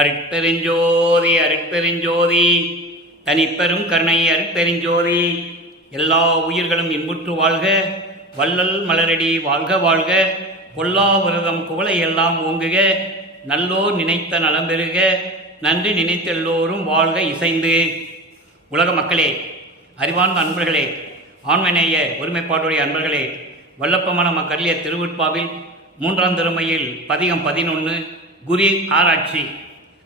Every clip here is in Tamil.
அருட்பெருஞ்சோதி அருட்பெருஞ்சோதி தனிப்பெரும் கருணை அருட்பெருஞ்சோதி. எல்லா உயிர்களும் இன்புற்று வாழ்க, வள்ளல் மலரடி வாழ்க வாழ்க, பொல்லா விரதம் குவளை எல்லாம் ஓங்குக, நல்லோர் நினைத்த நலம் பெறுக, நன்றி நினைத்த எல்லோரும் வாழ்க இசைந்து. உலக மக்களே, அறிவார்ந்த அன்பர்களே, ஆண்மநேய ஒருமைப்பாடுடைய அன்பர்களே, வல்லப்பமான மக்களிய திருவிட்பாவில் 3ஆம் திருமையில் பதிகம் 11 குரி ஆராய்ச்சி.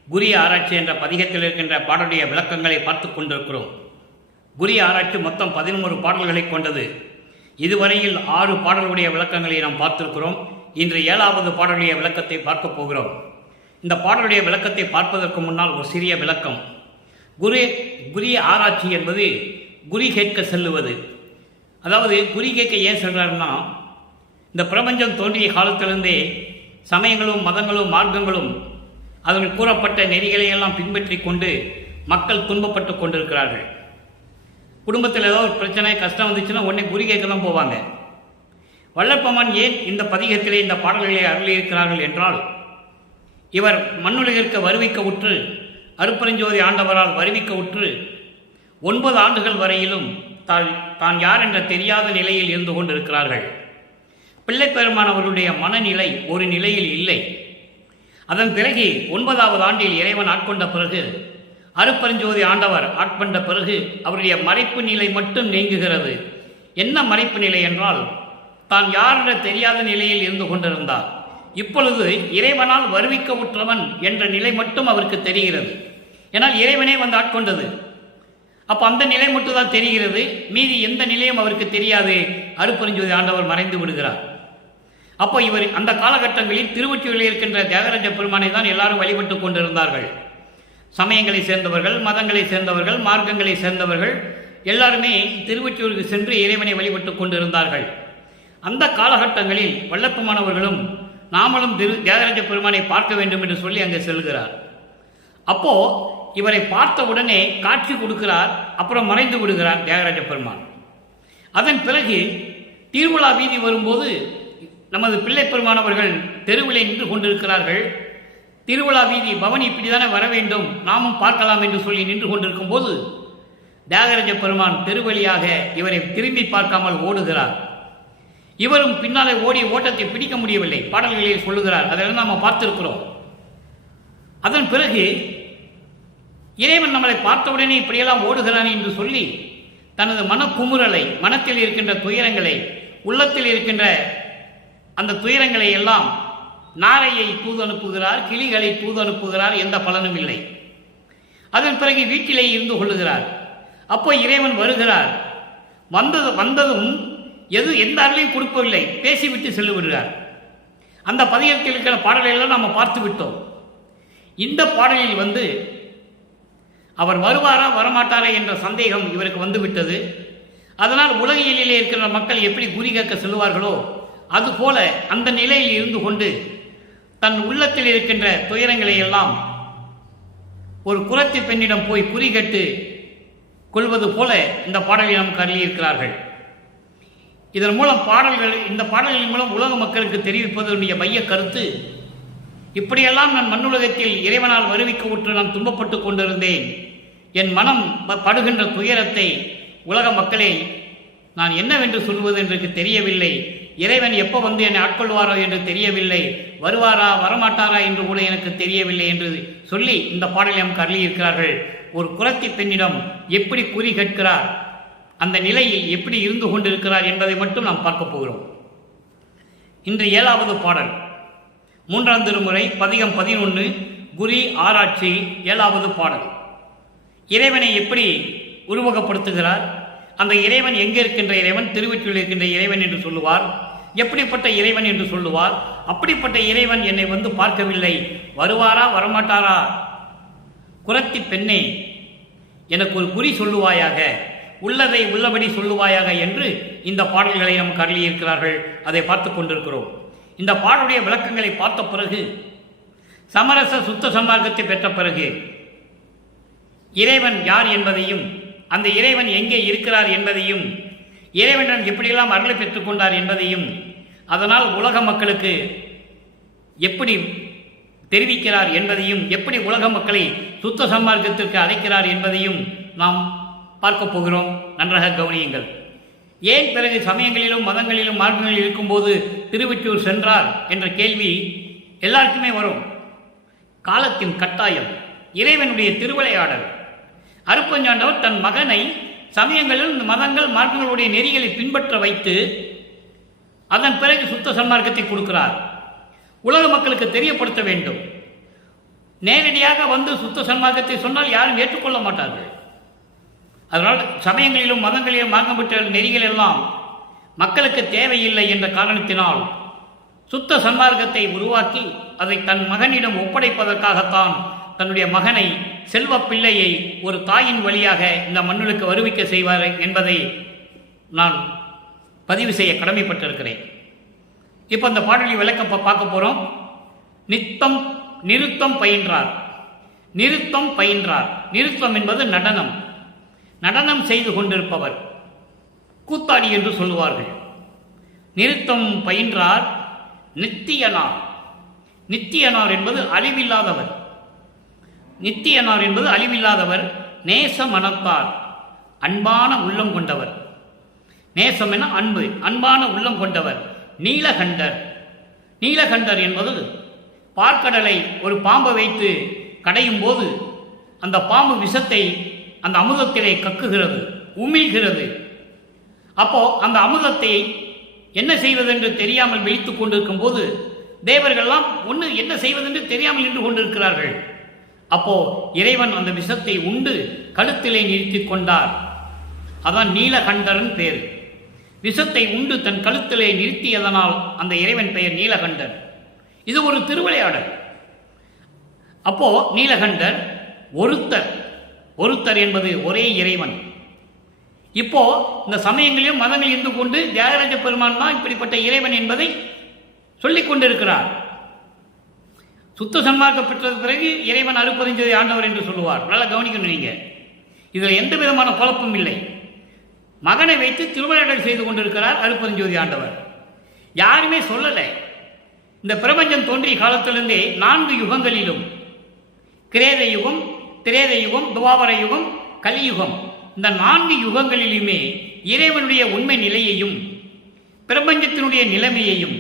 குரி ஆராய்ச்சி என்ற பதிகத்தில் இருக்கின்ற பாடலுடைய விளக்கங்களை பார்த்து கொண்டிருக்கிறோம். குரி ஆராய்ச்சி மொத்தம் 11 பாடல்களை கொண்டது. இதுவரையில் 6 பாடலுடைய விளக்கங்களை நாம் பார்த்திருக்கிறோம். இன்று 7வது பாடலுடைய விளக்கத்தை பார்க்க போகிறோம். இந்த பாடலுடைய விளக்கத்தை பார்ப்பதற்கு முன்னால் ஒரு சிறிய விளக்கம். குரி ஆராய்ச்சி என்பது குறி கேட்க செல்லுவது. அதாவது குறி கேட்க ஏன் சொல்கிறாருன்னா, இந்த பிரபஞ்சம் தோன்றிய காலத்திலிருந்தே சமயங்களும் மதங்களும் மார்க்கங்களும் அதில் கூறப்பட்ட நெறிகளையெல்லாம் பின்பற்றி கொண்டு மக்கள் துன்பப்பட்டு கொண்டிருக்கிறார்கள். குடும்பத்தில் ஏதோ ஒரு பிரச்சனை கஷ்டம் வந்துச்சுன்னா உடனே குறி கேட்க தான் போவாங்க. வல்லற்பமான் ஏன் இந்த பதிகத்திலே இந்த பாடல்களை அருளியிருக்கிறார்கள் என்றால், இவர் மண்ணுலகிற்கு வருவிக்க உற்று, அருட்பெருஞ்சோதி ஆண்டவரால் வருவிக்க உற்று 9 ஆண்டுகள் வரையிலும் தான் யார் என்ற தெரியாத நிலையில் இருந்து கொண்டிருக்கிறார்கள். பிள்ளை பெருமானவர்களுடைய மனநிலை ஒரு நிலையில் இல்லை. அதன் பிறகு 9வது ஆண்டில் இறைவன் ஆட்கொண்ட பிறகு, அருட்பெருஞ்சோதி ஆண்டவர் ஆட்கொண்ட பிறகு அவருடைய மறைப்பு நிலை மட்டும் நீங்குகிறது. என்ன மறைப்பு நிலை என்றால், தான் யார் என்ற தெரியாத நிலையில் இருந்து கொண்டிருந்தார். இப்பொழுது இறைவனால் வருவிக்க உற்றவன் என்ற நிலை மட்டும் அவருக்கு தெரிகிறது. ஏன்னால் இறைவனே வந்து ஆட்கொண்டது. அப்போ அந்த நிலை மட்டும் தான் தெரிகிறது, மீதி எந்த நிலையும் அவருக்கு தெரியாது. அருட்பெருஞ்சோதி ஆண்டவர் மறைந்து விடுகிறார். அப்போ இவர் அந்த காலகட்டங்களில் திருவொற்றியூரில் இருக்கின்ற தியாகராஜ பெருமானை தான் எல்லாரும் வழிபட்டு கொண்டிருந்தார்கள். சமயங்களை சேர்ந்தவர்கள், மதங்களை சேர்ந்தவர்கள், மார்க்கங்களை சேர்ந்தவர்கள் எல்லாருமே திருவொற்றியூருக்கு சென்று இறைவனை வழிபட்டு கொண்டிருந்தார்கள். அந்த காலகட்டங்களில் வல்லப்பமானவர்களும் நாமளும் தியாகராஜ பெருமானை பார்க்க வேண்டும் என்று சொல்லி அங்கே செல்கிறார். அப்போ இவரை பார்த்த உடனே காட்சி கொடுக்கிறார், அப்புறம் மறைந்து விடுகிறார் தியாகராஜ பெருமான். அதன் பிறகு திருவிழா வீதி வரும்போது நமது பிள்ளை பெருமானவர்கள் தெருவிலே நின்று கொண்டிருக்கிறார்கள். திருவிழா வீதி பவனி இப்படிதானே வர வேண்டும், நாமும் பார்க்கலாம் என்று சொல்லி நின்று கொண்டிருக்கும் போது தியாகராஜ பெருமான் தெருவழியாக இவரை திரும்பி பார்க்காமல் ஓடுகிறார். இவரும் பின்னாலே ஓடிய ஓட்டத்தை பிடிக்க முடியவில்லை. பாடல்களில் சொல்லுகிறார், அதெல்லாம் நாம் பார்த்திருக்கிறோம். அதன் பிறகு இறைவன் நம்மளை பார்த்தவுடனே இப்படியெல்லாம் ஓடுகிறான் என்று சொல்லி தனது மனக்குமுறலை, மனத்தில் இருக்கின்ற துயரங்களை, உள்ளத்தில் இருக்கின்ற அந்த துயரங்களை எல்லாம் நாரையை தூது அனுப்புகிறார், கிளிகளை தூது அனுப்புகிறார், எந்த பலனும் இல்லை. அதன் பிறகு வீட்டிலே இருந்து கொள்ளுகிறார். அப்போ இறைவன் வருகிறார். வந்ததும் எந்த அருளையும் கொடுக்கவில்லை, பேசிவிட்டு செல்லு விடுகிறார். அந்த பதிகத்தில் இருக்கிற பாடலையெல்லாம் நாம் பார்த்து விட்டோம். இந்த பாடலில் வந்து அவர் வருவாரா வரமாட்டாரா என்ற சந்தேகம் இவருக்கு வந்துவிட்டது. அதனால் உலகியலிலே இருக்கிற மக்கள் எப்படி குறி கேட்க செல்வார்களோ அதுபோல அந்த நிலையில் இருந்து கொண்டு தன் உள்ளத்தில் இருக்கின்ற துயரங்களை எல்லாம் ஒரு குறத்தி பெண்ணிடம் போய் குறி கேட்டு கொள்வது போல இந்த பாடலை நமக்கு அருளியிருக்கிறார்கள். இதன் மூலம் இந்த பாடல்களின் மூலம் உலக மக்களுக்கு தெரிவிப்பதனுடைய மைய கருத்து, இப்படியெல்லாம் நான் மண்ணுலகத்தில் இறைவனால் வருவிக்க உற்று நான் துன்பப்பட்டு கொண்டிருந்தேன். என் மனம் படுகின்ற துயரத்தை உலக மக்களே நான் என்னவென்று சொல்வது என்று தெரியவில்லை. இறைவன் எப்போ வந்து என்னை ஆட்கொள்வாரோ என்று தெரியவில்லை. வருவாரா வரமாட்டாரா என்று கூட எனக்கு தெரியவில்லை என்று சொல்லி இந்த பாடலை நமக்கு அருளியிருக்கிறார்கள். ஒரு குறத்தி பெண்ணிடம் எப்படி குறி கேட்கிறார், அந்த நிலையில் எப்படி இருந்து கொண்டிருக்கிறார் என்பதை மட்டும் நாம் பார்க்க போகிறோம். இன்று 7வது பாடல் 3ஆம் திருமுறை பதிகம் 11 குரி ஆராய்ச்சி 7வது பாடல். இறைவனை எப்படி உருவகப்படுத்துகிறார், அந்த இறைவன் எங்கே இருக்கின்ற இறைவன், திருவொற்றியூரில் இருக்கின்ற இறைவன் என்று சொல்லுவார். எப்படிப்பட்ட இறைவன் என்று சொல்லுவார். அப்படிப்பட்ட இறைவன் என்னை வந்து பார்க்கவில்லை, வருவாரா வரமாட்டாரா, குறத்தி பெண்ணே எனக்கு ஒரு குறி சொல்லுவாயாக, உள்ளதை உள்ளபடி சொல்லுவாயாக என்று இந்த பாடல்களை நமக்கு அருளியிருக்கிறார்கள். அதை பார்த்து கொண்டிருக்கிறோம். இந்த பாடலுடைய விளக்கங்களை பார்த்த பிறகு, சமரச சுத்த சன்மார்க்கத்தை பெற்ற பிறகு இறைவன் யார் என்பதையும், அந்த இறைவன் எங்கே இருக்கிறார் என்பதையும், இறைவனிடம் எப்படியெல்லாம் அருளை பெற்றுக்கொண்டார் என்பதையும், அதனால் உலக மக்களுக்கு எப்படி தெரிவிக்கிறார் என்பதையும், எப்படி உலக மக்களை சுத்த சன்மார்க்கத்திற்கு அழைக்கிறார் என்பதையும் நாம் பார்க்க போகிறோம். நன்றாக கவனியுங்கள். ஏன் பிறகு சமயங்களிலும் மதங்களிலும் மார்க்கங்களில் இருக்கும்போது திருவொற்றியூர் சென்றார் என்ற கேள்வி எல்லாருக்குமே வரும். காலத்தின் கட்டாயம், இறைவனுடைய திருவிளையாடல். அருட்பெருஞ்சாண்டவர் தன் மகனை சமயங்களில் மதங்கள் மார்க்கங்களுடைய நெறிகளை பின்பற்ற வைத்து அதன் பிறகு சுத்த சன்மார்க்கத்தை கொடுக்கிறார். உலக மக்களுக்கு தெரியப்படுத்த வேண்டும். நேரடியாக வந்து சுத்த சன்மார்க்கத்தை சொன்னால் யாரும் ஏற்றுக்கொள்ள மாட்டார்கள். அதனால் சமயங்களிலும் மதங்களிலும் மார்க்கம் பெற்ற நெறிகள் எல்லாம் மக்களுக்கு தேவையில்லை என்ற காரணத்தினால் சுத்த சன்மார்க்கத்தை உருவாக்கி அதை தன் மகனிடம் ஒப்படைப்பதற்காகத்தான் தன்னுடைய மகனை, செல்வ பிள்ளையை ஒரு தாயின் வழியாக இந்த மண்ணுக்கு வருவிக்க செய்வார் என்பதை நான் பதிவு செய்ய கடமைப்பட்டிருக்கிறேன். இப்போ அந்த பாடலை விளக்க பார்க்க போகிறோம். நிருத்தம் பயின்றார். நிருத்தம் பயின்றார். நிருத்தம் என்பது நடனம். நடனம் செய்து கொண்டிருப்பவர் கூத்தாடி என்று சொல்லுவார்கள். நிருத்தம் பயின்றார். நித்தியனார். நித்தியனார் என்பது அழிவில்லாதவர். நித்தியனார் என்பது அழிவில்லாதவர். நேச மனத்தார், அன்பான உள்ளம் கொண்டவர். நேசம் என அன்பு, அன்பான உள்ளம் கொண்டவர். நீலகண்டர். நீலகண்டர் என்பது பார்க்கடலை ஒரு பாம்பை வைத்து கடையும் போது அந்த பாம்பு விஷத்தை அந்த அமுதத்திலே கக்குகிறது, உமிழ்கிறது. அப்போ அந்த அமுதத்தை என்ன செய்வதென்று தெரியாமல் விழித்துக் கொண்டிருக்கும் போது தேவர்கள்லாம் ஒன்று என்ன செய்வதென்று தெரியாமல் நின்று கொண்டிருக்கிறார்கள். அப்போ இறைவன் அந்த விஷத்தை உண்டு கழுத்திலே நிறுத்தி கொண்டார். அதான் நீலகண்டரன் பேர். விஷத்தை உண்டு தன் கழுத்திலே நிறுத்தியதனால் அந்த இறைவன் பெயர் நீலகண்டர். இது ஒரு திருவிளையாடல். அப்போ நீலகண்டர் ஒருத்தர். ஒருத்தர் என்பது ஒரே இறைவன். இப்போ இந்த சமயங்களையும் மதங்கள் இருந்து கொண்டு தியாகராஜ பெருமான் தான் இப்படிப்பட்ட இறைவன் என்பதை சொல்லிக் கொண்டிருக்கிறார். சுத்த சன்மார்க்கம் பெற்றது பிறகு இறைவன் அருட்பெருஞ்சோதி ஆண்டவர் என்று சொல்லுவார். நல்லா கவனிக்கணும் நீங்க. இதில் எந்த விதமான குழப்பம் இல்லை. மகனை வைத்து திருவிளையாடல் செய்து கொண்டிருக்கிறார் அருட்பெருஞ்சோதி ஆண்டவர். யாருமே சொல்லலை. இந்த பிரபஞ்சம் தோன்றிய காலத்திலிருந்தே 4 யுகங்களிலும், கிரேத யுகம், திரேத யுகம், துவாபர யுகம், கலியுகம், இந்த 4 யுகங்களிலுமே இறைவனுடைய உண்மை நிலையையும் பிரபஞ்சத்தினுடைய நிலைமையையும்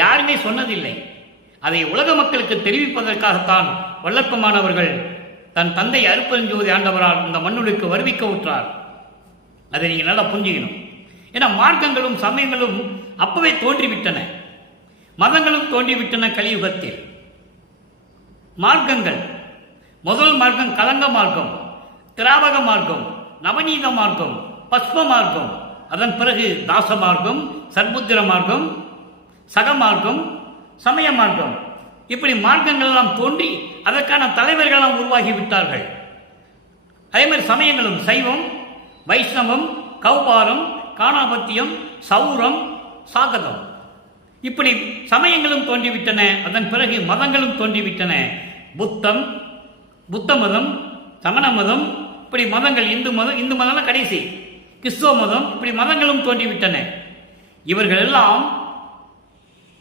யாருமே சொன்னதில்லை. அதை உலக மக்களுக்கு தெரிவிப்பதற்காகத்தான் வல்லற்பமானவர்கள் தன் தந்தை அருட்பெருஞ்சோதி ஆண்டவரால் இந்த மண்ணுக்கு வருவிக்க உற்றார். அதை நீங்கள் நல்லா புரிஞ்சுக்கணும். ஏன்னா மார்க்கங்களும் சமயங்களும் அப்பவே தோன்றிவிட்டன, மதங்களும் தோன்றிவிட்டன. கலியுகத்தில் மார்க்கங்கள், முதல் மார்க்கம் கலங்க மார்க்கம், திராவக மார்க்கம், நவநீத மார்க்கம், பஸ்ம மார்க்கம், அதன் பிறகு தாச மார்க்கம், சர்புத்திர மார்க்கம், சக மார்க்கம், சமய மார்க்கம், இப்படி மார்க்கங்கள் எல்லாம் தோன்றி அதற்கான தலைவர்களெல்லாம் உருவாகிவிட்டார்கள். அதே மாதிரி சமயங்களும் சைவம், வைஷ்ணவம், கௌபாரம், காணாபத்தியம், சௌரம், சாகதம், இப்படி சமயங்களும் தோன்றிவிட்டன. அதன் பிறகு மதங்களும் தோன்றிவிட்டன. புத்தம், புத்த மதம், சமண மதம், இப்படி மதங்கள், இந்து மதம் கடைசி, கிறிஸ்துவ மதம், இப்படி மதங்களும் தோன்றிவிட்டன. இவர்கள் எல்லாம்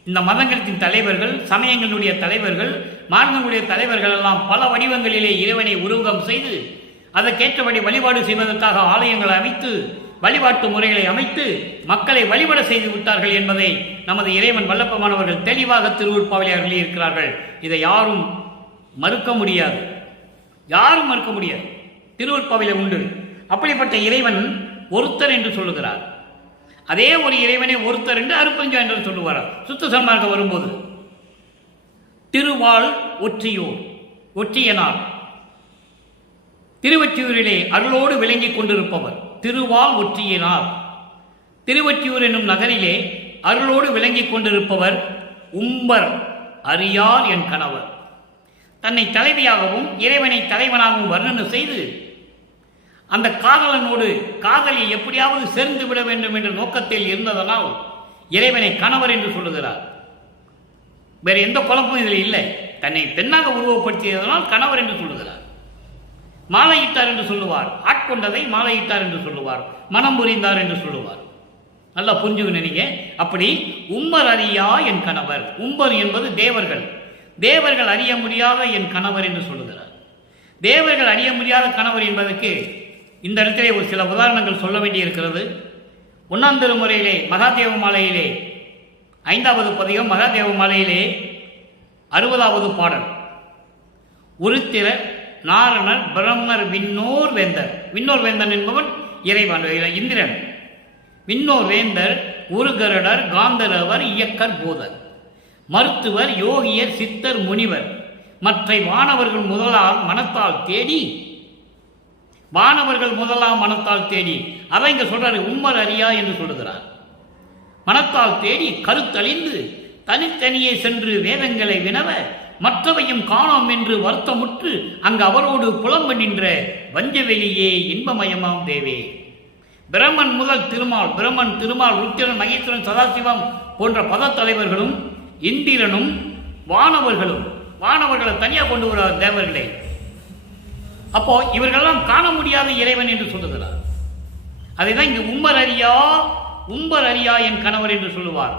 இந்த மதங்களின் தலைவர்கள், சமயங்களுடைய தலைவர்கள், மார்க்கங்களுடைய தலைவர்கள் எல்லாம் பல வடிவங்களிலே இறைவனை உருவகம் செய்து அதற்கேற்றபடி வழிபாடு செய்வதற்காக ஆலயங்களை அமைத்து, வழிபாட்டு முறைகளை அமைத்து மக்களை வழிபட செய்து விட்டார்கள் என்பதை நமது இறைவன் வல்லப்பமானவர்கள் தெளிவாக திருவுருட்பாவிலே அருளி இருக்கிறார்கள். இதை யாரும் மறுக்க முடியாது, யாரும் மறுக்க முடியாது. திருவுருட்பாவிலே உண்டு. அப்படிப்பட்ட இறைவன் ஒருத்தர் என்று சொல்லுகிறார். அதே ஒரு இறைவனை ஒருத்தர் என்று அருட்பெருஞ்சோதி என்று சொல்லுவார். சுத்த சன்மார்க்கம் வரும்போது திருவாள் ஒற்றியூர், ஒற்றியனார், திருவொற்றியூரிலே அருளோடு விளங்கிக் கொண்டிருப்பவர் திருவாள் ஒற்றியனார். திருவொற்றியூர் என்னும் நகரிலே அருளோடு விளங்கிக் கொண்டிருப்பவர் உம்பர் அறியார் என் கணவர். தன்னை தலைவியாகவும் இறைவனை தலைவனாகவும் வர்ணனை செய்து அந்த காதலனோடு காதலை எப்படியாவது சேர்ந்து விட வேண்டும் என்ற நோக்கத்தில் இருந்ததனால் இறைவனை கணவர் என்று சொல்லுகிறார். வேறு எந்த குழப்பமும் இதில் இல்லை. தன்னை பெண்ணாக உருவப்படுத்தியதனால் கணவர் என்று சொல்லுகிறார். மாலையிட்டார் என்று சொல்லுவார். ஆட்கொண்டதை மாலையிட்டார் என்று சொல்லுவார். மனம் புரிந்தார் என்று சொல்லுவார். நல்லா புரிஞ்சுக்கணும் நீங்க. அப்படி உம்பர் அறியா என் கணவர். உம்பர் என்பது தேவர்கள். தேவர்கள் அறிய முடியாத என் கணவர் என்று சொல்லுகிறார். தேவர்கள் அறிய முடியாத கணவர் என்பதற்கு இந்த இடத்திலே ஒரு சில உதாரணங்கள் சொல்ல வேண்டியிருக்கிறது. 1ஆம் திருமுறையிலே மகாதேவ மாலையிலே 5வது பதிகம், மகாதேவ மாலையிலே 60வது பாடல். உருத்திர நாரணர் பிரம்மர் விண்ணோர் வேந்தர். விண்ணோர் வேந்தன் என்பவன் இறைவன், இந்திரன். விண்ணோர் வேந்தர் உருகருடர் காந்தரவர் இயக்கர் போதர் மருத்துவர் யோகியர் சித்தர் முனிவர் மற்றை வானவர்கள் முதலாம் மனத்தால் தேடி. வானவர்கள் முதலாம் மனத்தால் தேடி, அதை இங்க சொல்றாரு, உம்மர் அறியா என்று சொல்லுகிறார். மனத்தால் தேடி கருத்தழிந்து தனித்தனியே சென்று வேதங்களை வினவ மற்றவையும் காணோம் என்று வருத்தமுற்று அங்கு அவரோடு புலம்பு நின்ற வஞ்சவெளியே இன்பமயமாம் தேவே. பிரம்மன் முதல் திருமால், பிரம்மன், திருமால், ருத்திரன், மகேஸ்வரன், சதாசிவம் போன்ற பத தலைவர்களும் இந்திரனும் வானவர்களும், வானவர்களை தனியாக கொண்டு வர தேவர்களே. அப்போ இவர்களெல்லாம் காண முடியாத இறைவன் என்று சொல்லுகிறார். அதைதான் இங்கு உம்பர் அறியா என் கணவர் என்று சொல்லுவார்.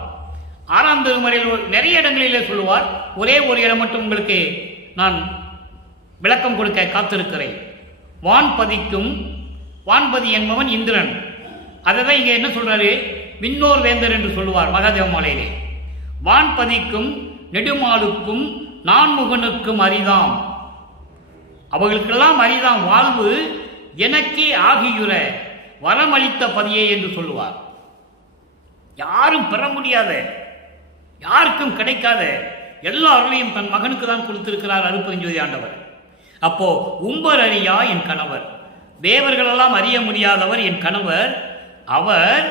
6ஆம் திருமுறையில் நிறைய இடங்களிலே சொல்லுவார். ஒரே ஒரு இடம் மட்டும் உங்களுக்கு நான் விளக்கம் கொடுக்க காத்திருக்கிறேன். வான்பதிக்கும், வான்பதி என்பவன் இந்திரன். அதை தான் இங்கே என்ன சொல்றாரு, விண்ணோர் வேந்தர் என்று சொல்லுவார் மகாதேவ மாலையிலே. வான்பதிக்கும் நெடுமாலுக்கும் நான்முகனுக்கும் அரிதாம், அவர்களுக்கெல்லாம் அரிதாம் வாழ்வு எனக்கே ஆகியுற வரமளித்த பதியே என்று சொல்லுவார். யாரும் பெற முடியாத, யாருக்கும் கிடைக்காத எல்லா அருளையும் தன் மகனுக்கு தான் கொடுத்திருக்கிறார் அருட்பெருஞ்சோதி ஆண்டவர். அப்போ உம்பர் அறியா என் கணவர், தேவர்களெல்லாம் அறிய முடியாதவர் என் கணவர். அவர்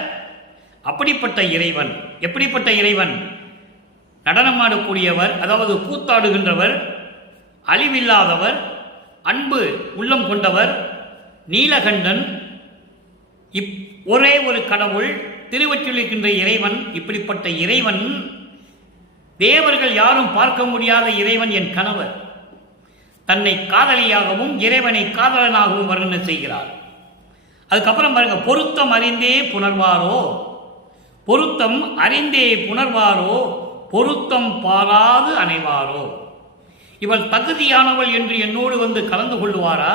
அப்படிப்பட்ட இறைவன். எப்படிப்பட்ட இறைவன்? நடனமாடக்கூடியவர், அதாவது கூத்தாடுகின்றவர், அழிவில்லாதவர், அன்பு உள்ளம் கொண்டவர், நீலகண்டன், ஒரே ஒரு கடவுள், திருவற்றிருக்கின்ற இறைவன். இப்படிப்பட்ட இறைவன், தேவர்கள் யாரும் பார்க்க முடியாத இறைவன் என் கணவர். தன்னை காதலியாகவும் இறைவனை காதலனாகவும் வர்ணனை செய்கிறார். அதுக்கப்புறம் பாருங்க, பொருத்தம் அறிந்தே புணர்வாரோ, பொருத்தம் அறிந்தே புணர்வாரோ, பொருத்தம் பாராது அணைவாரோ. இவள் தகுதியானவள் என்று என்னோடு வந்து கலந்து கொள்வாரா?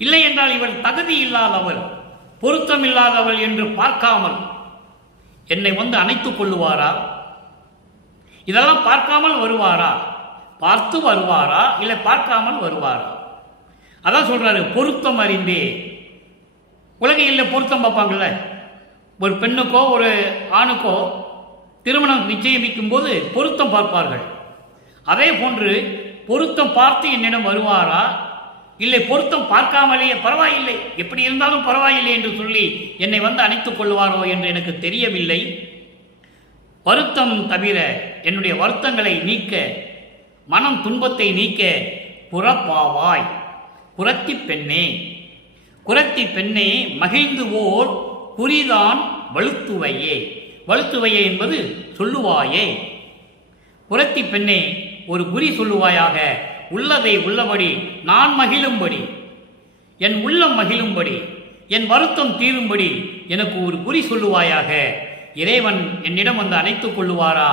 இல்லை என்றால் இவள் தகுதி இல்லாதவள், பொருத்தம் இல்லாதவள் என்று பார்க்காமல் என்னை வந்து அணைத்துக் கொள்ளுவாரா? இதெல்லாம் பார்க்காமல் வருவாரா? பார்த்து வருவாரா? இல்லை பார்க்காமல் வருவாரா? அதான் சொல்றாரு, பொருத்தம் அறிந்தே. உலகையில் பொருத்தம் பார்ப்பாங்கல்ல, ஒரு பெண்ணுக்கோ ஒரு ஆணுக்கோ திருமணம் நிச்சயிக்கும் போது பொருத்தம் பார்ப்பார்கள். அதே போன்று பொருத்தம் பார்த்து என்னிடம் வருவாரா? இல்லை பொருத்தம் பார்க்காமலேயே பரவாயில்லை, எப்படி இருந்தாலும் பரவாயில்லை என்று சொல்லி என்னை வந்து அணைத்துக் கொள்வாரோ என்று எனக்கு தெரியவில்லை. வருத்தம் தவிர என்னுடைய வருத்தங்களை நீக்க, மனம் துன்பத்தை நீக்க புறப்பாவாய் குரத்தி பெண்ணே, குரத்தி பெண்ணே மகிழ்ந்து ஓர் குறிதான் வலுத்துவையே. வலுத்துவையே என்பது சொல்லுவாயே. குரத்தி பெண்ணே ஒரு குறி சொல்லுவாயாக, உள்ளதை உள்ளபடி நான் மகிழும்படி, என் உள்ளம் மகிழும்படி, என் வருத்தம் தீரும்படி எனக்கு ஒரு குறி சொல்லுவாயாக. இறைவன் என்னிடம் வந்து அணைத்துக் கொள்ளுவாரா?